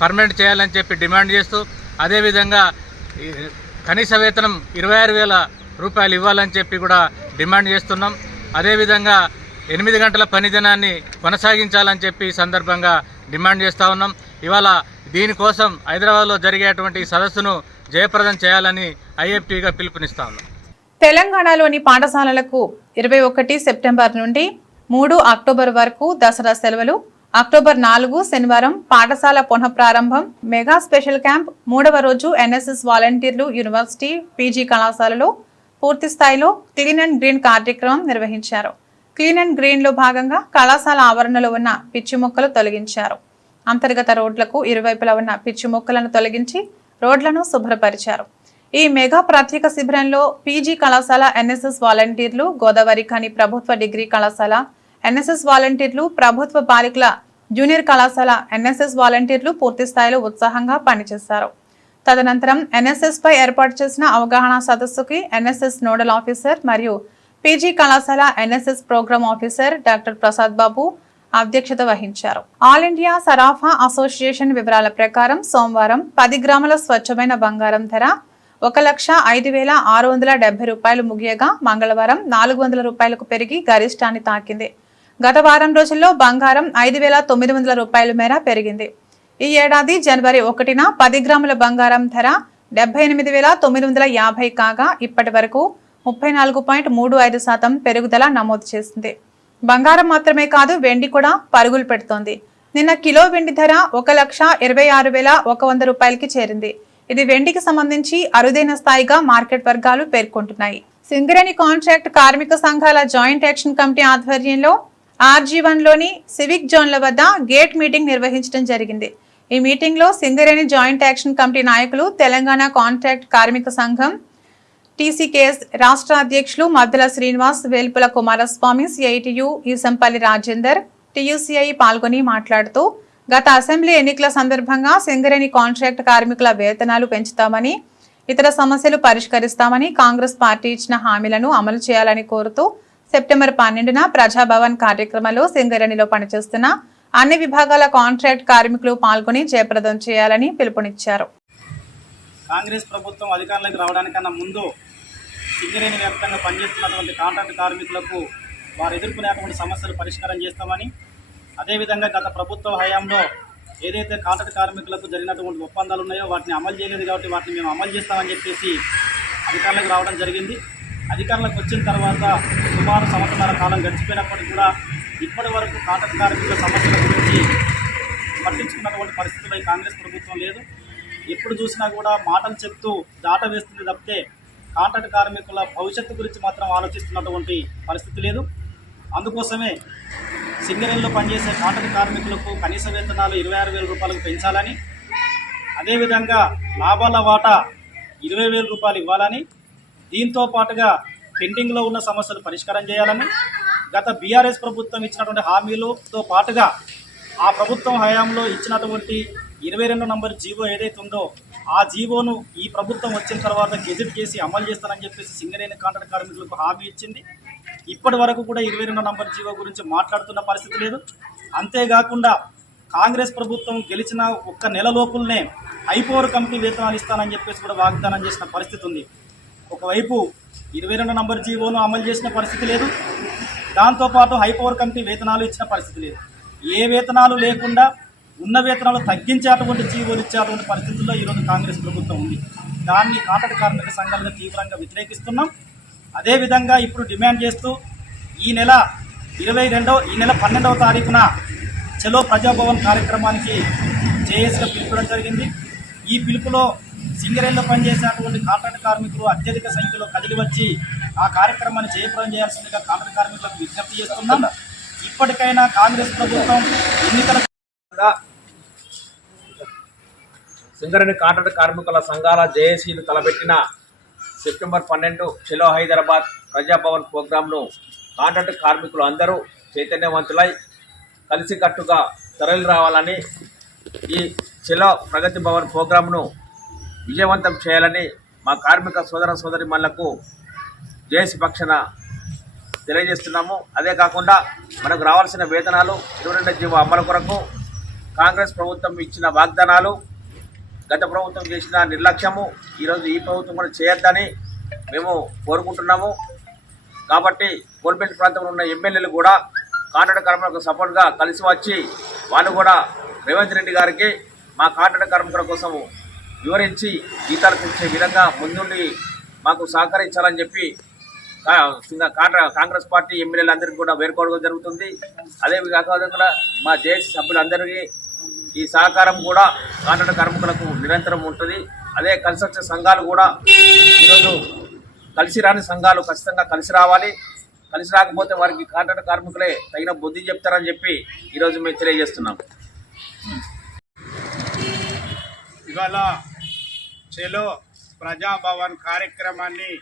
పర్మనెంట్ చేయాలని చెప్పి డిమాండ్ చేస్తూ, అదేవిధంగా కనీస వేతనం 26,000 రూపాయలు ఇవ్వాలని చెప్పి కూడా డిమాండ్ చేస్తున్నాం. అదేవిధంగా 8 గంటల పని దినాన్ని కొనసాగించాలని చెప్పి ఈ సందర్భంగా డిమాండ్ చేస్తూ ఉన్నాం. ఇవాళ దీనికోసం హైదరాబాద్లో జరిగేటువంటి సదస్సును జయప్రదం చేయాలని IFTగా పిలుపునిస్తా ఉన్నాం. తెలంగాణలోని పాఠశాలలకు 21 సెప్టెంబర్ నుండి 3 అక్టోబర్ వరకు దసరా సెలవులు. అక్టోబర్ 4 శనివారం పాఠశాల పునఃప్రారంభం. మెగా స్పెషల్ క్యాంప్ 3వ రోజు NSS వాలంటీర్లు యూనివర్సిటీ PG కళాశాలలో పూర్తి స్థాయిలో క్లీన్ అండ్ గ్రీన్ కార్యక్రమం నిర్వహించారు. క్లీన్ అండ్ గ్రీన్ లో భాగంగా కళాశాల ఆవరణలో ఉన్న పిచ్చి మొక్కలు తొలగించారు. అంతర్గత రోడ్లకు ఇరువైపులా ఉన్న పిచ్చి మొక్కలను తొలగించి రోడ్లను శుభ్రపరిచారు. ఈ మెగా ప్రత్యేక శిబిరంలో PG కళాశాల NSS వాలంటీర్లు, గోదావరి ఖని ప్రభుత్వ డిగ్రీ కళాశాల NSS వాలంటీర్లు, ప్రభుత్వ బాలికల జూనియర్ కళాశాల NSS వాలంటీర్లు పూర్తి స్థాయిలో ఉత్సాహంగా పనిచేశారు. తదనంతరం NSS పై ఏర్పాటు చేసిన అవగాహన సదస్సుకి NSS నోడల్ ఆఫీసర్ మరియు PG కళాశాల NSS program officer doctor Prasad Babu అధ్యక్షత వహించారు. ఆల్ ఇండియా సరాఫా అసోసియేషన్ వివరాల ప్రకారం సోమవారం 10 గ్రాముల స్వచ్ఛమైన బంగారం ధర 1,05,670 రూపాయలు ముగియగా మంగళవారం 400 రూపాయలకు పెరిగి గరిష్టాన్ని తాకింది. గత వారం రోజుల్లో బంగారం 5,900 రూపాయల మేర పెరిగింది. ఈ ఏడాది జనవరి 1న 10 గ్రాముల బంగారం ధర 78,950 కాగా ఇప్పటి వరకు 34.35% పెరుగుదల నమోదు చేసింది. బంగారం మాత్రమే కాదు, వెండి కూడా పరుగులు పెడుతోంది. నిన్న కిలో వెండి ధర 1,26,100 రూపాయలకి చేరింది. ఇది వెండికి సంబంధించి అరుదైన స్థాయిగా మార్కెట్ వర్గాలు పేర్కొంటున్నాయి. సింగరేణి కాంట్రాక్ట్ కార్మిక సంఘాల జాయింట్ యాక్షన్ కమిటీ ఆధ్వర్యంలో RG1లోని సివిక్ జోన్ల వద్ద గేట్ మీటింగ్ నిర్వహించడం జరిగింది. ఈ మీటింగ్ లో సింగరేణి జాయింట్ యాక్షన్ కమిటీ నాయకులు, తెలంగాణ కాంట్రాక్ట్ కార్మిక సంఘం టీసీకేఎస్ రాష్ట్ర అధ్యక్షులు మద్దల శ్రీనివాస్, వేల్పుల కుమారస్వామి, సిఐటియు ఈసంపల్లి రాజేందర్, టీయూసీఐ పాల్గొని మాట్లాడుతూ గత అసెంబ్లీ ఎన్నికల సందర్భంగా సింగరేణి కాంట్రాక్ట్ కార్మికుల వేతనాలు పెంచుతామని, ఇతర సమస్యలు పరిష్కరిస్తామని కాంగ్రెస్ పార్టీ ఇచ్చిన హామీలను అమలు చేయాలని కోరుతూ సెప్టెంబర్ 12న ప్రజాభవన్ కార్యక్రమంలో సింగరేణిలో పనిచేస్తున్న అన్ని విభాగాల కాంట్రాక్ట్ కార్మికులు పాల్గొని జయప్రదం చేయాలని పిలుపునిచ్చారు. కాంగ్రెస్ ప్రభుత్వం అధికారంలోకి రావడానికన్నా ముందు సింగరేణి వ్యాప్తంగా పనిచేస్తున్నటువంటి కాంట్రాక్ట్ కార్మికులకు వారు ఎదుర్కొనేటువంటి సమస్యలు పరిష్కారం చేస్తామని, అదేవిధంగా గత ప్రభుత్వ హయాంలో ఏదైతే కాంట్రాక్ట్ కార్మికులకు జరిగినటువంటి ఒప్పందాలు ఉన్నాయో వాటిని అమలు చేయలేదు కాబట్టి వాటిని మేము అమలు చేస్తామని చెప్పేసి అధికారంలోకి రావడం జరిగింది. అధికారంలోకి వచ్చిన తర్వాత సుమారు సంవత్సరాల కాలం గడిచిపోయినప్పటికీ కూడా ఇప్పటి వరకు కాంట్రాక్ట్ కార్మికుల సమస్యల గురించి పట్టించుకున్నటువంటి పరిస్థితుల్లో ఈ కాంగ్రెస్ ప్రభుత్వం లేదు. ఎప్పుడు చూసినా కూడా మాటలు చెప్తూ దాట వేస్తుంది తప్పితే కాంట్రాక్ట్ కార్మికుల భవిష్యత్తు గురించి మాత్రం ఆలోచిస్తున్నటువంటి పరిస్థితి లేదు. అందుకోసమే సింగరేణిలో పనిచేసే కాంట్రాక్ట్ కార్మికులకు కనీస వేతనాలు 26,000 రూపాయలకు పెంచాలని, అదేవిధంగా లాభాల వాటా 20,000 రూపాయలు ఇవ్వాలని, దీంతో పాటుగా పెండింగ్లో ఉన్న సమస్యలు పరిష్కారం చేయాలని, గత బీఆర్ఎస్ ప్రభుత్వం ఇచ్చినటువంటి హామీలతో పాటుగా ఆ ప్రభుత్వం హయాంలో ఇచ్చినటువంటి 22 నంబర్ జీవో ఏదైతే ఉందో ఆ జీవోను ఈ ప్రభుత్వం వచ్చిన తర్వాత గెజెట్ చేసి అమలు చేస్తానని చెప్పేసి సింగరేణి కాంట్రాక్ట్ కార్మికులకు హామీ ఇచ్చింది. ఇప్పటి వరకు కూడా 22 నంబర్ జీవో గురించి మాట్లాడుతున్న పరిస్థితి లేదు. అంతేకాకుండా కాంగ్రెస్ ప్రభుత్వం గెలిచిన ఒక్క నెల లోపులనే హైపవర్ కమిటీ వేతనాలు ఇస్తానని చెప్పేసి కూడా వాగ్దానం చేసిన పరిస్థితి ఉంది. ఒకవైపు 22 నంబర్ జీవోను అమలు చేసిన పరిస్థితి లేదు, దాంతోపాటు హైపవర్ కమిటీ వేతనాలు ఇచ్చిన పరిస్థితి లేదు. ఏ వేతనాలు లేకుండా ఉన్న వేతనాలు తగ్గించేటువంటి జీవోలు ఇచ్చేటువంటి పరిస్థితుల్లో ఈరోజు కాంగ్రెస్ ప్రభుత్వం ఉంది. దాన్ని కాంట్రాక్ట్ కార్మిక సంఘాలుగా తీవ్రంగా వ్యతిరేకిస్తున్నాం. అదేవిధంగా ఇప్పుడు డిమాండ్ చేస్తూ ఈ నెల 12వ తారీఖున చలో ప్రజాభవన్ కార్యక్రమానికి జేఏసీగా పిలుపుడం జరిగింది. ఈ పిలుపులో సింగరేణిలో పనిచేసేటువంటి కాంట్రాక్ట్ కార్మికులు అత్యధిక సంఖ్యలో కదిలి వచ్చి ఆ కార్యక్రమాన్ని జయప్రదం చేయాల్సిందిగా కాంట్రాక్ట్ కార్మికులకు విజ్ఞప్తి చేస్తున్నాం. ఇప్పటికైనా కాంగ్రెస్ ప్రభుత్వం ఎన్నికల సింగరేణి కాంట్రాక్ట్ కార్మికుల సంఘాల జేఏసీలు తలపెట్టిన సెప్టెంబర్ 12 చలో హైదరాబాద్ ప్రజాభవన్ ప్రోగ్రాంను కాంట్రాక్ట్ కార్మికులు అందరూ చైతన్యవంతులై కలిసికట్టుగా తరలి రావాలని, ఈ చలో ప్రగతి భవన్ ప్రోగ్రాంను విజయవంతం చేయాలని మా కార్మిక సోదర సోదరిమణులకు జేఏసీ పక్షాన తెలియజేస్తున్నాము. అదే కాకుండా మనకు రావాల్సిన వేతనాలు 22 జీవో అమలు కొరకు కాంగ్రెస్ ప్రభుత్వం ఇచ్చిన వాగ్దానాలు, గత ప్రభుత్వం చేసిన నిర్లక్ష్యము ఈరోజు ఈ ప్రభుత్వం కూడా చేయొద్దని మేము కోరుకుంటున్నాము. కాబట్టి కోల్బెల్ట్ ప్రాంతంలో ఉన్న ఎమ్మెల్యేలు కూడా కాంట్రాక్ట్ కార్మికులకు సపోర్ట్గా కలిసి వచ్చి వాళ్ళు కూడా రేవంత్ రెడ్డి గారికి మా కాంట్రాక్ట్ కార్మికుల కోసం వివరించి జీతాలు పెంచే విధంగా ముందుండి మాకు సహకరించాలని చెప్పి కాంగ్రెస్ పార్టీ ఎమ్మెల్యేలందరికీ కూడా వేడుకోవడం జరుగుతుంది. అదే కాకుండా మా జేఏసీ సభ్యులందరికీ ఈ సహకారం కూడా కాంట్రాక్ట్ కార్మికులకు నిరంతరం ఉంటుంది. అదే కలిసి వచ్చే సంఘాలు కూడా ఈరోజు కలిసి రాని సంఘాలు ఖచ్చితంగా కలిసి రావాలి. కలిసి రాకపోతే వారికి కాంట్రాక్ట్ కార్మికులే తగిన బుద్ధి చెప్తారని చెప్పి ఈరోజు మేము తెలియజేస్తున్నాం. ఇవాళ చలో ప్రజాభవన్ కార్యక్రమాన్ని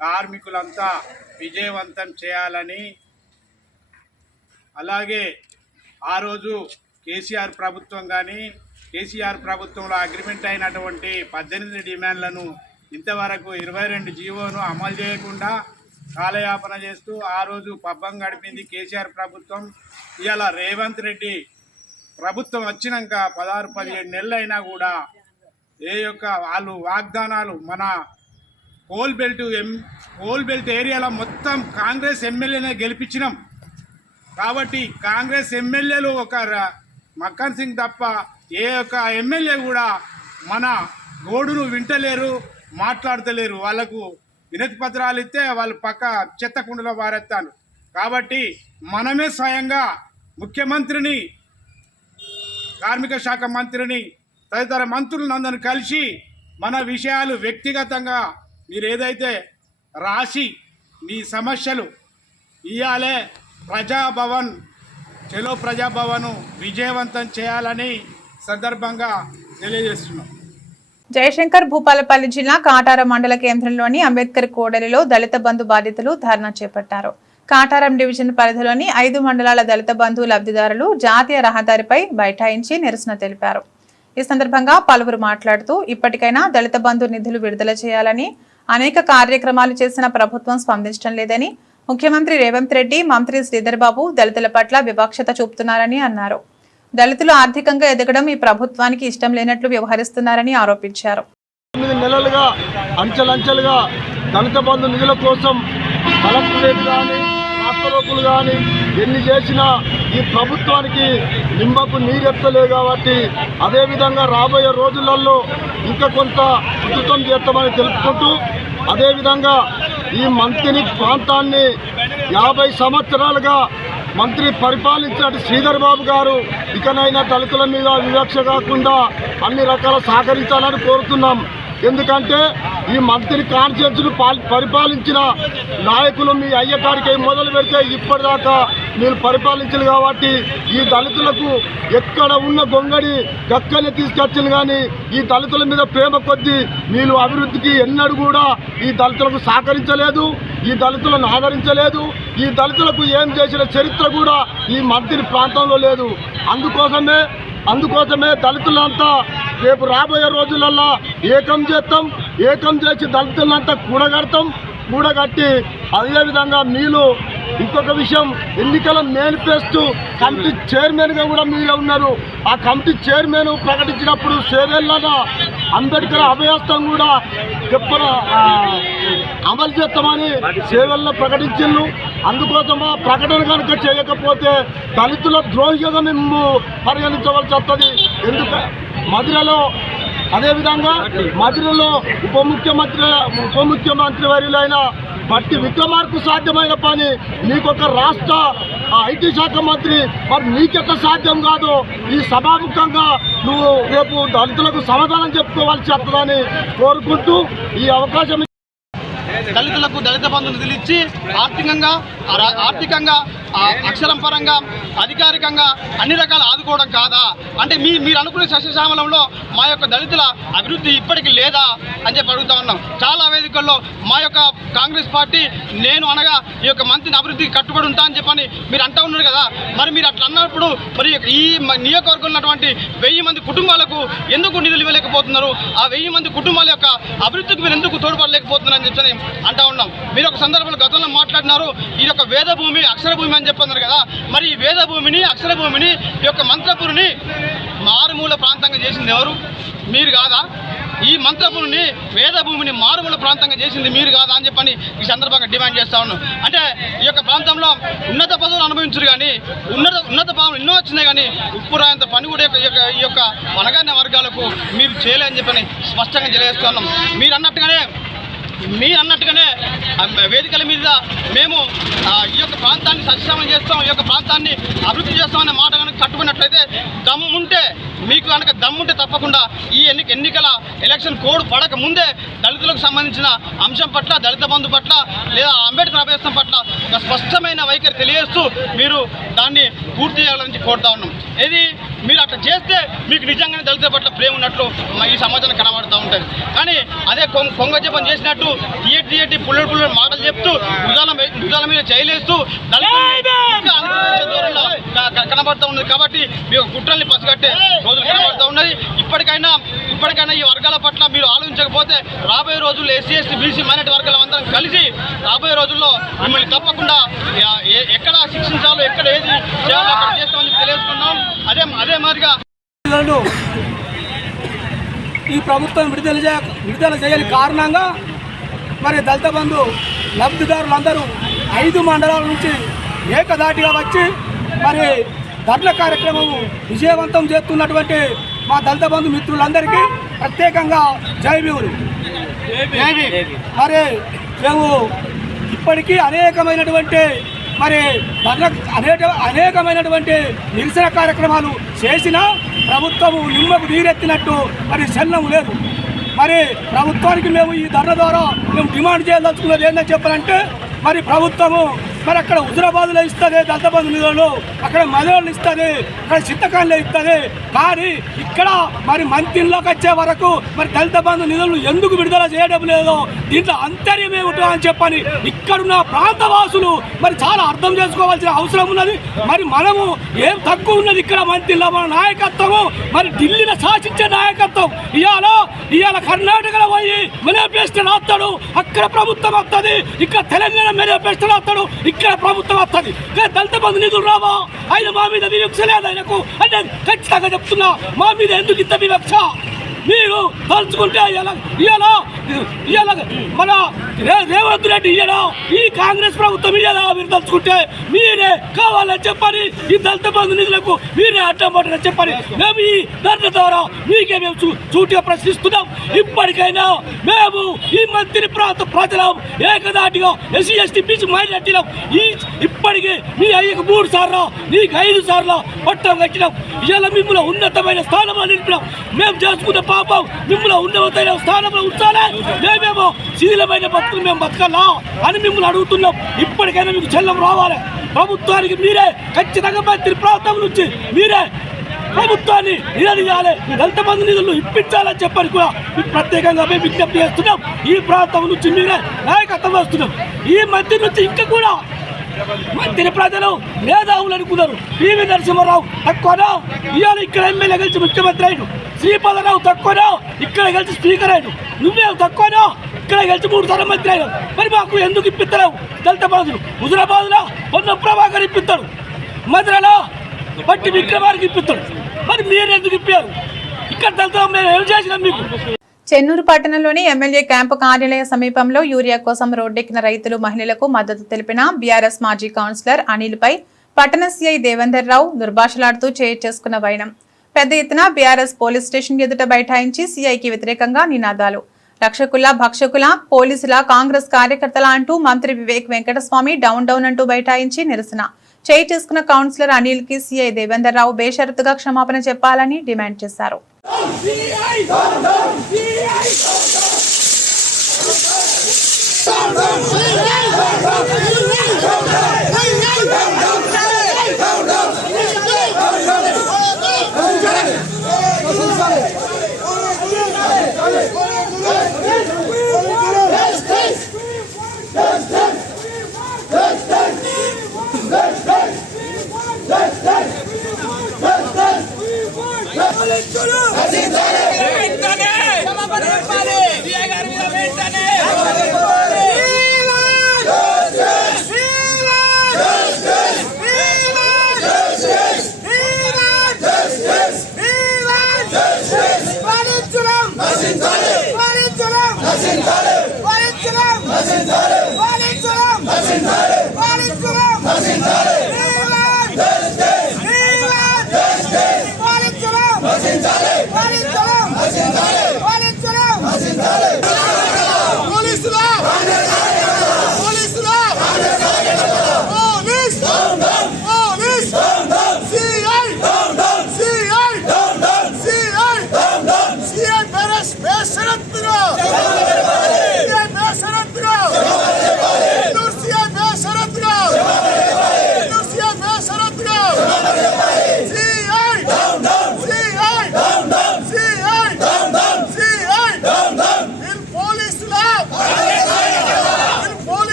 కార్మికులంతా విజయవంతం చేయాలని, అలాగే ఆ రోజు కేసీఆర్ ప్రభుత్వం కానీ కేసీఆర్ ప్రభుత్వంలో అగ్రిమెంట్ అయినటువంటి 18 డిమాండ్లను ఇంతవరకు 22 జీవోను అమలు చేయకుండా కాలయాపన చేస్తూ ఆ రోజు పబ్బం గడిపింది కేసీఆర్ ప్రభుత్వం. ఇవాళ రేవంత్ రెడ్డి ప్రభుత్వం వచ్చినాక 16-17 నెలలు అయినా కూడా వాళ్ళు వాగ్దానాలు మన కోల్ బెల్ట్ ఏరియాలో మొత్తం కాంగ్రెస్ ఎమ్మెల్యేనే గెలిపించినాం. కాబట్టి కాంగ్రెస్ ఎమ్మెల్యేలు ఒక మక్కన్ సింగ్ తప్ప ఏ ఒక్క ఎమ్మెల్యే కూడా మన గోడును వింటలేరు, మాట్లాడతలేరు. వాళ్లకు వినతి పత్రాలు ఇస్తే వాళ్ళు పక్క చెత్త కుండలో పారేస్తాను. కాబట్టి మనమే స్వయంగా ముఖ్యమంత్రిని, కార్మిక శాఖ మంత్రిని, తదితర మంత్రులందరినీ కలిసి మన విషయాలు వ్యక్తిగతంగా మీరు ఏదైతే రాసి మీ సమస్యలు ఇయ్యాలే, ప్రజాభవన్ చలో ప్రజాభవన్ విజయవంతం చేయాలని సందర్భంగా తెలియజేస్తున్నాం. జయశంకర్ భూపాలపల్లి జిల్లా కాటారం మండల కేంద్రంలోని అంబేద్కర్ కూడలిలో దళిత బంధు బాధితులు ధర్నా చేపట్టారు. కాటారం డివిజన్ పరిధిలోని 5 మండలాల దళిత బంధు లబ్ధిదారులు జాతీయ రహదారిపై బైఠాయించి నిరసన తెలిపారు. ఈ సందర్భంగా పలువురు మాట్లాడుతూ ఇప్పటికైనా దళిత బంధు నిధులు విడుదల చేయాలని, అనేక కార్యక్రమాలు చేసిన ప్రభుత్వం స్పందించడం లేదని, ముఖ్యమంత్రి రేవంత్ రెడ్డి, మంత్రి శ్రీధర్ బాబు దళితుల పట్ల వివక్షత చూపుతున్నారని అన్నారు. దళితులు ఆర్థికంగా ఎదగడం ఈ ప్రభుత్వానికి ఇష్టం లేనట్లు వ్యవహరిస్తున్నారని ఆరోపించారు. 9 నెలలుగా అంచెలంచెలుగా దళిత బంధు నిధుల కోసం కలెక్టరేట్ కానీ రాష్ట్రోకులు కానీ ఎన్ని చేసినా ఈ ప్రభుత్వానికి నిమ్మకు నీరెత్తలే కాబట్టి అదేవిధంగా రాబోయే రోజులలో ఇంకా కొంత ఉచితం చేస్తామని తెలుపుకుంటూ, అదేవిధంగా ఈ మంత్రి ప్రాంతాన్ని 50 సంవత్సరాలుగా మంత్రి పరిపాలించిన శ్రీధర్ బాబు గారు ఇకనైనా దళితుల మీద వివక్ష కాకుండా అన్ని రకాల సహకరించాలని కోరుతున్నాం. ఎందుకంటే ఈ మంత్రి కాన్స్టిట్యూన్సీని పరిపాలించిన నాయకులు మీ అయ్యకాడికి మొదలు పెడితే ఇప్పటిదాకా మీరు పరిపాలించారు కాబట్టి ఈ దళితులకు ఎక్కడ ఉన్న గొంగడి గక్కని తీసుకొచ్చింది. కానీ ఈ దళితుల మీద ప్రేమ కొద్దీ మీరు అభివృద్ధికి ఎన్నడూ కూడా ఈ దళితులకు సహకరించలేదు, ఈ దళితులను ఆదరించలేదు. ఈ దళితులకు ఏం చేసిన చరిత్ర కూడా ఈ మంత్రి ప్రాంతంలో లేదు. అందుకోసమే దళితులంతా రేపు రాబోయే రోజులలో ఏకం చేసి దళితులంతా కూడగట్టి అదేవిధంగా మీరు ఇంకొక విషయం, ఎన్నికల మేనిఫెస్టో కమిటీ చైర్మన్గా కూడా మీరే ఉన్నారు. ఆ కమిటీ చైర్మన్ ప్రకటించినప్పుడు సేవేళ్ళ అంబేద్కర్ అభయస్థం కూడా అమలు చేస్తామని సేవల్లో ప్రకటించిండ్రు. అందుకోసం ఆ ప్రకటన కనుక చేయకపోతే దళితుల ద్రోహిగా మేము పరిగణించవలసి వస్తుంది. ఎందుకంటే మధురలో ఉప ముఖ్యమంత్రి వర్యులైన బట్టి విక్రమార్కు సాధ్యమైన పని నీకొక రాష్ట్ర ఐటీ శాఖ మంత్రి మరి నీకెట్లా సాధ్యం కాదు. ఈ సభాముఖంగా నువ్వు రేపు దళితులకు సమాధానం చెప్పుకోవాల్సి వస్తుందని కోరుకుంటూ ఈ అవకాశం దళితులకు దళిత బంధు నిధులు ఇచ్చి ఆర్థికంగా అక్షరం పరంగా అధికారికంగా అన్ని రకాలు ఆదుకోవడం కాదా అంటే మీరు అనుకునే సస్యశ్యామలంలో మా యొక్క దళితుల అభివృద్ధి ఇప్పటికీ లేదా అని చెప్పి అడుగుతా ఉన్నాం. చాలా వేదికల్లో మా యొక్క కాంగ్రెస్ పార్టీ నేను అనగా ఈ యొక్క మంత్రిని అభివృద్ధికి కట్టుబడి ఉంటా అని చెప్పని మీరు అంటూ ఉన్నారు కదా. మరి మీరు అట్లా అన్నప్పుడు మరి ఈ నియోజకవర్గంలో ఉన్నటువంటి 1000 మంది కుటుంబాలకు ఎందుకు నిధులు ఇవ్వలేకపోతున్నారు? ఆ 1000 మంది కుటుంబాల యొక్క అభివృద్ధికి మీరు ఎందుకు తోడ్పడలేకపోతున్నారు అని చెప్పని అంటా ఉన్నాం. మీరు ఒక సందర్భంలో గతంలో మాట్లాడినారు, ఇది ఒక వేద భూమి అక్షర భూమి అని చెప్పన్నారు కదా. మరి ఈ వేద భూమిని అక్షర భూమిని ఈ యొక్క మంత్రపురిని మారుమూల ప్రాంతంగా చేసింది ఎవరు? మీరు కాదా? ఈ మంత్రపురిని వేద భూమిని మారుమూల ప్రాంతంగా చేసింది మీరు కాదా అని చెప్పని ఈ సందర్భంగా డిమాండ్ చేస్తా ఉన్నాం. అంటే ఈ యొక్క ప్రాంతంలో ఉన్నత పదవులు అనుభవించరు కానీ ఉన్నత పదవులు ఎన్నో వచ్చినాయి కానీ ఉప్పురాయంత పని కూడా ఈ యొక్క వనగాన్య వర్గాలకు మీరు చేయలేదని చెప్పని స్పష్టంగా తెలియజేస్తా ఉన్నాం. మీరు అన్నట్టుగానే వేదికల మీద మేము ఈ యొక్క ప్రాంతాన్ని సస్యశ్యామలం చేస్తాం, ఈ యొక్క ప్రాంతాన్ని అభివృద్ధి చేస్తామనే మాట కనుక కట్టుకున్నట్లయితే మీకు కనుక దమ్ముంటే తప్పకుండా ఈ ఎన్నికల ఎలక్షన్ కోడ్ పడక ముందే దళితులకు సంబంధించిన అంశం పట్ల, దళిత బంధు పట్ల లేదా అంబేద్కర్ అభ్యర్థం పట్ల ఒక స్పష్టమైన వైఖరి తెలియజేస్తూ మీరు దాన్ని పూర్తి చేయాలని కోరుతా ఉన్నాం. మీరు అట్లా చేస్తే మీకు నిజంగానే దళితుల పట్ల ప్రేమ ఉన్నట్లు ఈ సమాజానికి కనబడుతూ ఉంటుంది. కానీ అదే కొంగ జపం చేసినట్టు థియేటి పుల్లడు మాటలు చెప్తూ భుజాల మీద జైలేస్తూ కనబడుతూ ఉన్నది. కాబట్టి మీకు కుట్రల్ని పసిగట్టే రోజులు కనబడుతూ ఉన్నది. ఇప్పటికైనా ఈ వర్గాల పట్ల మీరు ఆలోచించకపోతే రాబోయే రోజుల్లో ఎస్సీ ఎస్టీ బీసీ మైనారిటీ వర్గాల అందరం కలిసి రాబోయే రోజుల్లో మిమ్మల్ని తప్పకుండా ఎక్కడ శిక్షించాలో ఎక్కడ ఏది చేయాలో అక్కడ చేస్తామని తెలియజేసుకున్నాం. అదే మాదిరిగా ఈ ప్రభుత్వం విడుదల చేయని కారణంగా మరి దళిత బంధు లబ్ధిదారులందరూ 5 మండలాల నుంచి ఏకధాటిగా వచ్చి మరి ధర్నా కార్యక్రమం విజయవంతం చేస్తున్నటువంటి మా దళిత బంధు మిత్రులందరికీ ప్రత్యేకంగా జై భీములు. మరి మేము ఇప్పటికీ అనేకమైనటువంటి నిరసన కార్యక్రమాలు చేసినా ప్రభుత్వము నిమ్మకు నీరెత్తినట్టు మరి చలనం లేదు. మరి ప్రభుత్వానికి మేము ఈ ధర్నా ద్వారా మేము డిమాండ్ చేయదలుచుకున్నది ఏంటని చెప్పాలంటే మరి ప్రభుత్వము మరి అక్కడ హుజరాబాద్లో ఇస్తుంది దళిత బంధు నిధులు, అక్కడ మధురలో ఇస్తుంది, అక్కడ చింతకాయలో ఇస్తుంది. కానీ ఇక్కడ మరి మంత్రిలోకి వచ్చే వరకు మరి దళిత బంధు నిధులు ఎందుకు విడుదల చేయడం లేదో దీంట్లో అంతర్యం ఏమిటో అని చెప్పని ఇక్కడున్న ప్రాంతవాసులు మరి చాలా అర్థం చేసుకోవాల్సిన అవసరం ఉన్నది. మరి మనము ఏం తక్కువ ఉన్నది ఇక్కడ మంత్రిలో మన నాయకత్వము, మరి ఢిల్లీలో శాసించే నాయకత్వం. ఇవాళ కర్ణాటకలో పోయి మేనిఫెస్టో రాస్తాడు, అక్కడ ప్రభుత్వం వస్తుంది. ఇక్కడ తెలంగాణ మేనిఫెస్టో రాస్తాడు, ఇక్కడ ప్రభుత్వం వస్తుంది. దళిత బంధు నిధులు రావా? ఆయన మా మీద వివక్ష లేదు ఆయనకు అంటే ఖచ్చితంగా చెప్తున్నా. మా మీద ఎందుకు ఇంత వివక్ష? మీరు తలుచుకుంటే ఇవాళ మన రేవంత్ రెడ్డి ఇయ్యడా, ఈ కాంగ్రెస్ ప్రభుత్వం ఇయ్యడా? మీరు తలుచుకుంటే మీరే కావాలని చెప్పని ఈ దళిత బంధు నిధులకు మీరే అడ్డమని చెప్పని మేము ఈ ధర్మ ద్వారా మీకే మేము సూటిగా ప్రశ్నిస్తున్నాం. ఇప్పటికైనా మేము ఈ మంత్రి ప్రాంత ప్రజలం ఏకదాటిగా ఎస్సీ ఎస్టీ బీసీ మైనార్టీలం ఇప్పటికీ మీ అయ్యకు 3 సార్లు నీకు 5 సార్లు పట్టం కట్టినాం. ఇవాళ మిమ్మల్ని ఉన్నతమైన స్థానంలో నిలిపినాం. మేము చేసుకున్న పాపం మిమ్మల్ని ఉన్నతమైన స్థానంలో ఉంచాలి. మేమేమో శీలమైన బతుకులు మేము బతకాలా అని మిమ్మల్ని అడుగుతున్నాం. ఇప్పటికైనా మీకు చెల్లం రావాలి. ప్రభుత్వానికి మీరే ఖచ్చితంగా మంత్రి ప్రాంతం నుంచి మీరే ప్రభుత్వాన్ని నిలదీయాలి. దళిత బంధు నిధులు ఇప్పించాలని చెప్పని కూడా ప్రత్యేకంగా మేము విజ్ఞప్తి చేస్తున్నాం. ఈ ప్రాంతం నుంచి మీరే నాయకత్వం వస్తున్నాం. ఈ మంత్రి నుంచి ఇంకా కూడా మంత్రి ప్రజలు మేధావులు అనుకున్నారు. పివి నరసింహారావు తక్కువనా? ఇవాళ ఇక్కడ ఎమ్మెల్యే కలిసి ముఖ్యమంత్రి అయ్యాడు. శ్రీపాదరావు తక్కువనా? ఇక్కడ కలిసి స్పీకర్ అయ్యాడు. నువ్వే తక్కువనా? ఇక్కడ కలిసి 3 సార్లు మంత్రి అయ్యాడు. మరి మాకు ఎందుకు ఇప్పిస్తావు దళిత బంధువులు? హుజరాబాద్లో పొన్న ప్రభాకర్ ఇప్పిస్తాడు, మధురలో బట్టి విక్రమార్కి ఇప్పిస్తాడు. మరి మీరు ఎందుకు ఇప్పారు? ఇక్కడ దళిత మేము ఏం చేసినాం మీకు? చెన్నూరు పట్టణంలోని ఎమ్మెల్యే క్యాంపు కార్యాలయ సమీపంలో యూరియా కోసం రోడ్డెక్కిన రైతులు, మహిళలకు మద్దతు తెలిపిన బీఆర్ఎస్ మాజీ కౌన్సిలర్ అనిల్పై పట్టణ సీఐ దేవేందర్ రావు దుర్భాషలాడుతూ చేసుకున్న వైనం. పెద్ద ఎత్తున బీఆర్ఎస్ పోలీస్ స్టేషన్ ఎదుట బైఠాయించి సీఐకి వ్యతిరేకంగా నినాదాలు. రక్షకుల, భక్షకుల, పోలీసుల, కాంగ్రెస్ కార్యకర్తల అంటూ మంత్రి వివేక్ వెంకటస్వామి డౌన్ డౌన్ అంటూ బైఠాయించి నిరసన చేసుకున్న కౌన్సిలర్ అనిల్ కి సీఐ దేవేందర్ రావు బేషరతుగా క్షమాపణ చెప్పాలని డిమాండ్ చేశారు.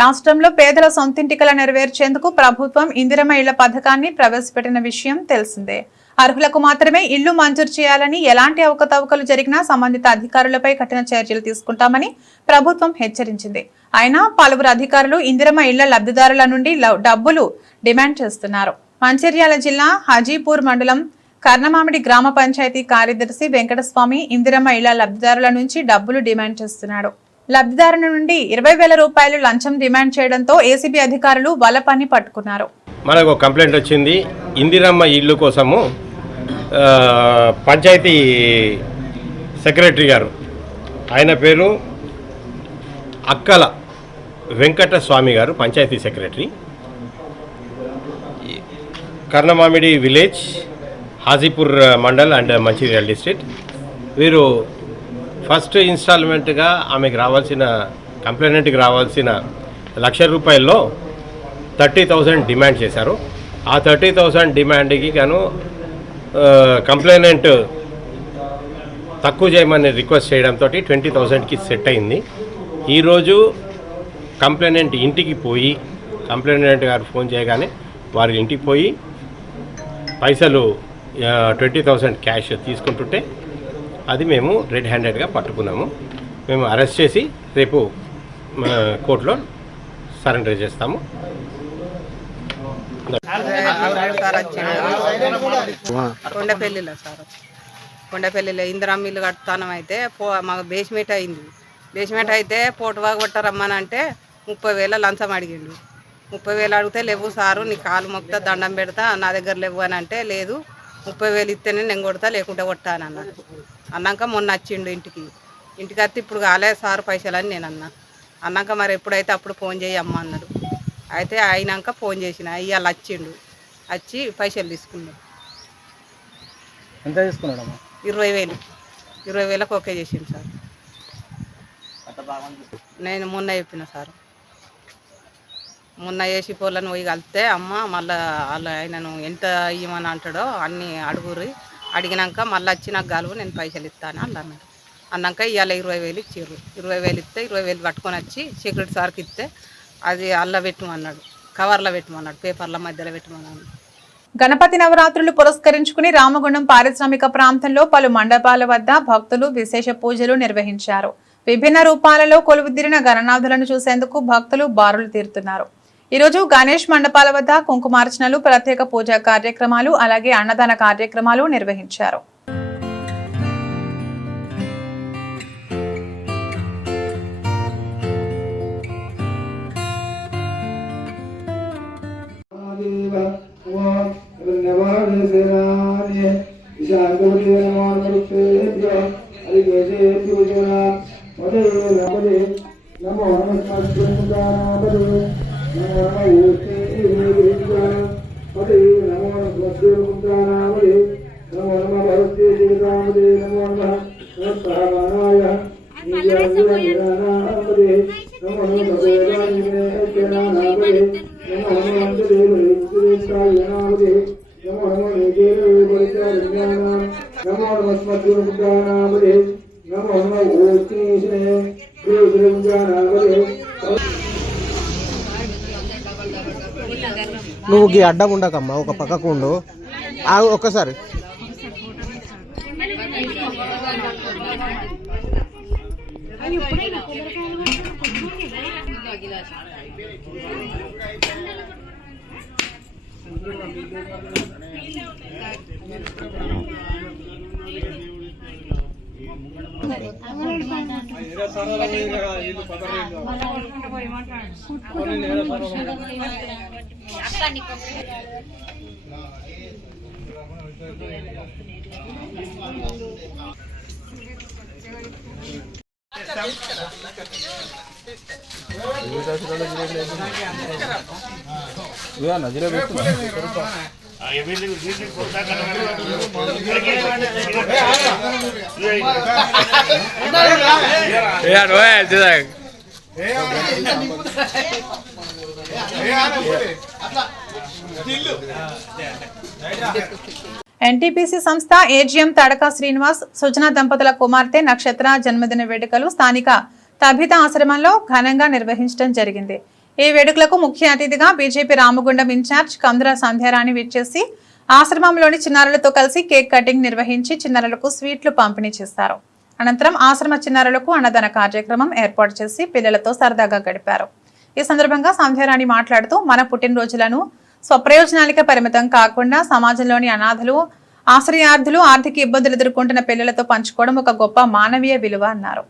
రాష్ట్రంలో పేదల సొంతింటికల నెరవేర్చేందుకు ప్రభుత్వం ఇందిరమ్మ ఇళ్ల పథకాన్ని ప్రవేశపెట్టిన విషయం తెలిసిందే. అర్హులకు మాత్రమే ఇళ్లు మంజూరు చేయాలని, ఎలాంటి అవకతవకలు జరిగినా సంబంధిత అధికారులపై కఠిన చర్యలు తీసుకుంటామని ప్రభుత్వం హెచ్చరించింది. అయినా పలువురు అధికారులు ఇందిరమ్మ ఇళ్ల లబ్ధిదారుల నుండి డబ్బులు డిమాండ్ చేస్తున్నారు. మంచిర్యాల జిల్లా హాజీపూర్ మండలం కర్ణమామిడి గ్రామ పంచాయతీ కార్యదర్శి వెంకటస్వామి ఇందిరమ్మ ఇళ్ల లబ్ధిదారుల నుంచి డబ్బులు డిమాండ్ చేస్తున్నాడు. లబ్ధిదారుల నుండి 20,000 రూపాయలు లంచం డిమాండ్ చేయడంతో ఏసీబీ అధికారులు వలపని పట్టుకున్నారు. మనకు కంప్లైంట్ వచ్చింది. ఇందిరమ్మ ఇల్లు కోసము పంచాయతీ సెక్రటరీ గారు, ఆయన పేరు అక్కల వెంకటస్వామి గారు panchayat secretary, Karnamamidi village, Hajipur mandal and Mancherial district. వీరు ఫస్ట్ ఇన్స్టాల్మెంట్గా ఆమెకు రావాల్సిన కంప్లైనెంట్కి రావాల్సిన ₹1,00,000 30,000 డిమాండ్ చేశారు. ఆ 30,000 డిమాండ్కి గాను కంప్లైనెంట్ తక్కువ చేయమని రిక్వెస్ట్ చేయడంతో 20,000కి సెట్ అయింది. ఈరోజు కంప్లైనెంట్ ఇంటికి పోయి, కంప్లైనెంట్ గారు ఫోన్ చేయగానే వారి ఇంటికి పోయి పైసలు 20,000 క్యాష్ తీసుకుంటుంటే అది మేము రెడ్ హ్యాండెడ్గా పట్టుకున్నాము. మేము అరెస్ట్ చేసి రేపు కోర్టులో సరెండర్ చేస్తాము. కొండపల్లిలో సార్, కొండపల్లిలో ఇందిరమ్మ ఇల్లు కట్టుతానం అయితే మాకు బేస్మెంట్ అయింది. బేస్మెంట్ అయితే పోటువాగు కొట్టరమ్మనంటే 30,000 లంచం అడిగిండు. 30,000 అడిగితే లేవు సారు, నీ కాలు మొక్తా దండం పెడతా, నా దగ్గర లేవు అని అంటే లేదు 30,000 ఇస్తేనే నేను కొడతా, లేకుంటే కొట్టానన్నాడు. అన్నాక మొన్న వచ్చిండు ఇంటికి వస్తే ఇప్పుడు కాలేదు సార్ పైసలు అని నేను అన్నాక మరి ఎప్పుడైతే అప్పుడు ఫోన్ చేయమ్మా అన్నాడు. అయితే అయినాక ఫోన్ చేసిన, ఇవాళ వచ్చిండు, వచ్చి పైసలు తీసుకున్నాడు. ఎంత తీసుకున్నాడమ్మా? 20,000కి ఓకే చేసిండు సార్. నేను మొన్న చెప్పిన సార్, మొన్న వేసి పోలను పోయి కలిస్తే అమ్మ మళ్ళీ వాళ్ళ ఆయనను ఎంత ఇవ్వమని అంటాడో అన్నీ అడుగురి, అడిగినాక మళ్ళీ వచ్చి నాకు గలువు నేను పైసలు ఇస్తాను అలా అన్నాడు. అన్నాక ఇవాళ 20,000 ఇచ్చారు. 20,000 ఇస్తే 20,000 పట్టుకొని వచ్చి సెక్యూరిటీ సార్కి ఇస్తే అది అల్ల పెట్టమన్నాడు, కవర్లో పెట్టమన్నాడు, పేపర్ల మధ్యలో పెట్టమన్నాడు. గణపతి నవరాత్రులు పురస్కరించుకుని రామగుండం పారిశ్రామిక ప్రాంతంలో పలు మండపాల వద్ద భక్తులు విశేష పూజలు నిర్వహించారు. విభిన్న రూపాలలో కొలువుదీరిన గణనాథులను చూసేందుకు భక్తులు బారులు తీరుతున్నారు. ఈరోజు గణేష్ మండపాల వద్ద కుంకుమార్చనలు, ప్రత్యేక పూజా కార్యక్రమాలు, అలాగే అన్నదాన కార్యక్రమాలు నిర్వహించారు. నువ్వు ఈ అడ్డం ఉండకమ్మా, ఒక పక్కకు ఉండు. ఒక్కసారి ఎన్టీపీసీ సంస్థ ఏజీఎం తడక శ్రీనివాస్, సుజనా దంపతుల కుమార్తె నక్షత్ర జన్మదిన వేడుకలు స్థానిక తబిత ఆశ్రమంలో ఘనంగా నిర్వహించడం జరిగింది. ఈ వేడుకలకు ముఖ్య అతిథిగా బీజేపీ రామగుండం ఇన్ఛార్జ్ కందుల సంధ్యారాణి విచ్చేసి ఆశ్రమంలోని చిన్నారులతో కలిసి కేక్ కటింగ్ నిర్వహించి చిన్నారులకు స్వీట్లు పంపిణీ చేశారు. అనంతరం ఆశ్రమ చిన్నారులకు అన్నదాన కార్యక్రమం ఏర్పాటు చేసి పిల్లలతో సరదాగా గడిపారు. ఈ సందర్భంగా సంధ్యారాణి మాట్లాడుతూ మన పుట్టినరోజులను స్వప్రయోజనాలకే పరిమితం కాకుండా సమాజంలోని అనాథలు, ఆశ్రయార్థులు, ఆర్థిక ఇబ్బందులు ఎదుర్కొంటున్న పిల్లలతో పంచుకోవడం ఒక గొప్ప మానవీయ విలువ అన్నారు.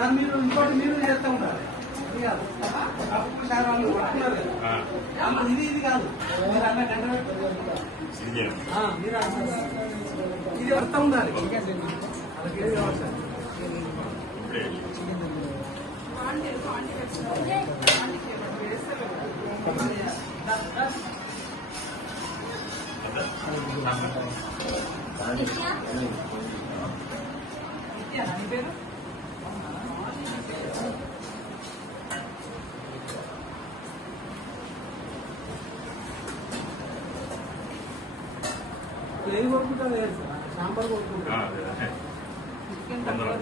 సార్ మీరు ఇంకోటి మీరు చేస్తూ ఉంటారు ఇది కాదు సార్ వాళ్ళు పట్టుకున్నారు కదా ఇది కాదు మీరు అన్న గంట మీరు ఇది వస్తూ ఉండాలి అలాగే కావాలి సార్ ఏది కొట్టుకుంటారు సాంబార్ కొట్టుకుంటారు సాంబార్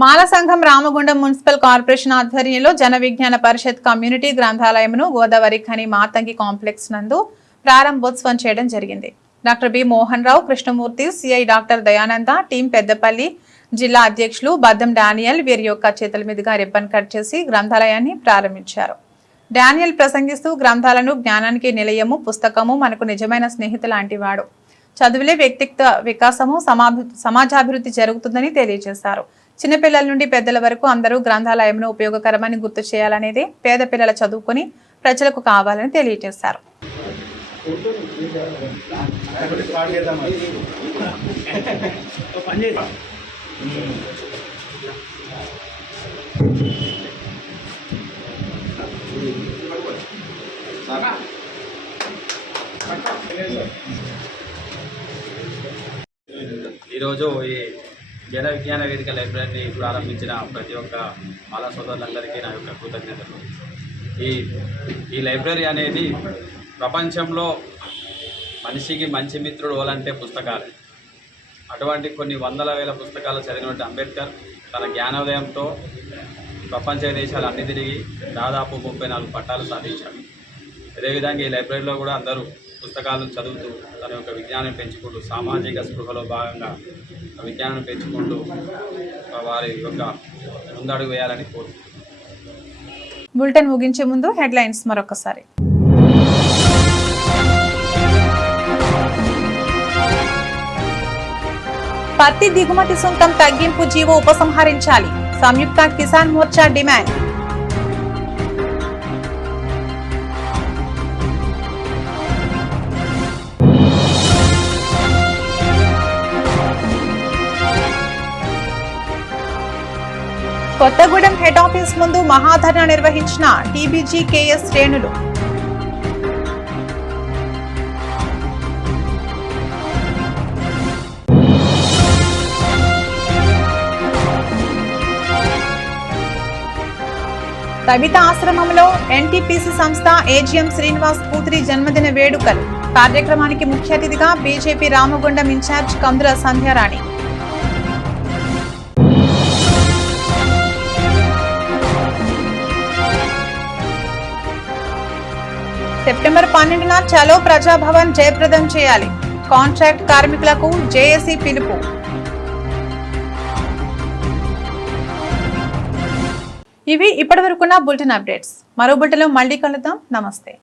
మాల సంఘం రామగుండం మున్సిపల్ కార్పొరేషన్ ఆధ్వర్యంలో జన విజ్ఞాన పరిషత్ కమ్యూనిటీ గ్రంథాలయమును గోదావరి ఖని మాతంగి కాంప్లెక్స్ నందు ప్రారంభోత్సవం చేయడం జరిగింది. Doctor B Mohan Rao, Krishnamurthy, CI doctor Dayananda, team Peddapalli జిల్లా అధ్యక్షులు బద్దం డానియల్ వీరి యొక్క చేతుల మీదుగా రిబ్బన్ కట్ చేసి గ్రంథాలయాన్ని ప్రారంభించారు. డానియల్ ప్రసంగిస్తూ గ్రంథాలను జ్ఞానానికి నిలయము, పుస్తకము మనకు నిజమైన స్నేహితు లాంటివాడు, చదువులే వ్యక్తిత్వ వికాసము, సమాజాభివృద్ధి జరుగుతుందని తెలియజేశారు. చిన్నపిల్లల నుండి పెద్దల వరకు అందరూ గ్రంథాలయంను ఉపయోగకరమని గుర్తు చేయాలనేది పేద పిల్లల చదువుకొని ప్రజలకు కావాలని తెలియజేశారు. ఈరోజు ఈ జన విజ్ఞాన వేదిక లైబ్రరీని ప్రారంభించిన ప్రతి ఒక్క మాలా సోదరులందరికీ నా యొక్క కృతజ్ఞతలు. ఈ లైబ్రరీ అనేది ప్రపంచంలో మనిషికి మంచి మిత్రుడు ఓలంటే పుస్తకాలే. అటువంటి కొన్ని వందల వేల పుస్తకాలు చదివినటువంటి అంబేద్కర్ తన జ్ఞానోదయంతో ప్రపంచ దేశాలు అన్ని తిరిగి దాదాపు 34 పట్టాలు సాధించాడు. అదేవిధంగా ఈ లైబ్రరీలో కూడా అందరూ పుస్తకాలను చదువుతూ తన యొక్క విజ్ఞానం పెంచుకుంటూ సామాజిక స్పృహలో భాగంగా విజ్ఞానం పెంచుకుంటూ వారి యొక్క ముందడుగు వేయాలని కోరుకుంటున్నాను. బులెటిన్ ముగించే ముందు హెడ్లైన్స్ మరొకసారి. పత్తి దిగుమతి సుంకం తగ్గింపు జీవో ఉపసంహరించాలి, Samyukta Kisan Morcha demand. Kothagudem head office ముందు మహాధర్నా నిర్వహించిన టీబీజీ కేఎస్ శ్రేణులు. కవిత ఆశ్రమంలో ఎన్టీపీసీ సంస్థ ఏజీఎం శ్రీనివాస్ కూతురి జన్మదిన వేడుకలు. కార్యక్రమానికి ముఖ్య అతిథిగా బీజేపీ రామగుండం ఇన్ఛార్జ్ కందుల సంధ్యారాణి. సెప్టెంబర్ 12న చలో ప్రజాభవన్ జయప్రదం చేయాలి, కాంట్రాక్ట్ కార్మికులకు జేఏసీ పిలుపు. ఇవి ఇప్పటివరకున్న బులెటిన్ అప్డేట్స్. మరో బులెటిన్లో మళ్ళీ కలుద్దాం. నమస్తే.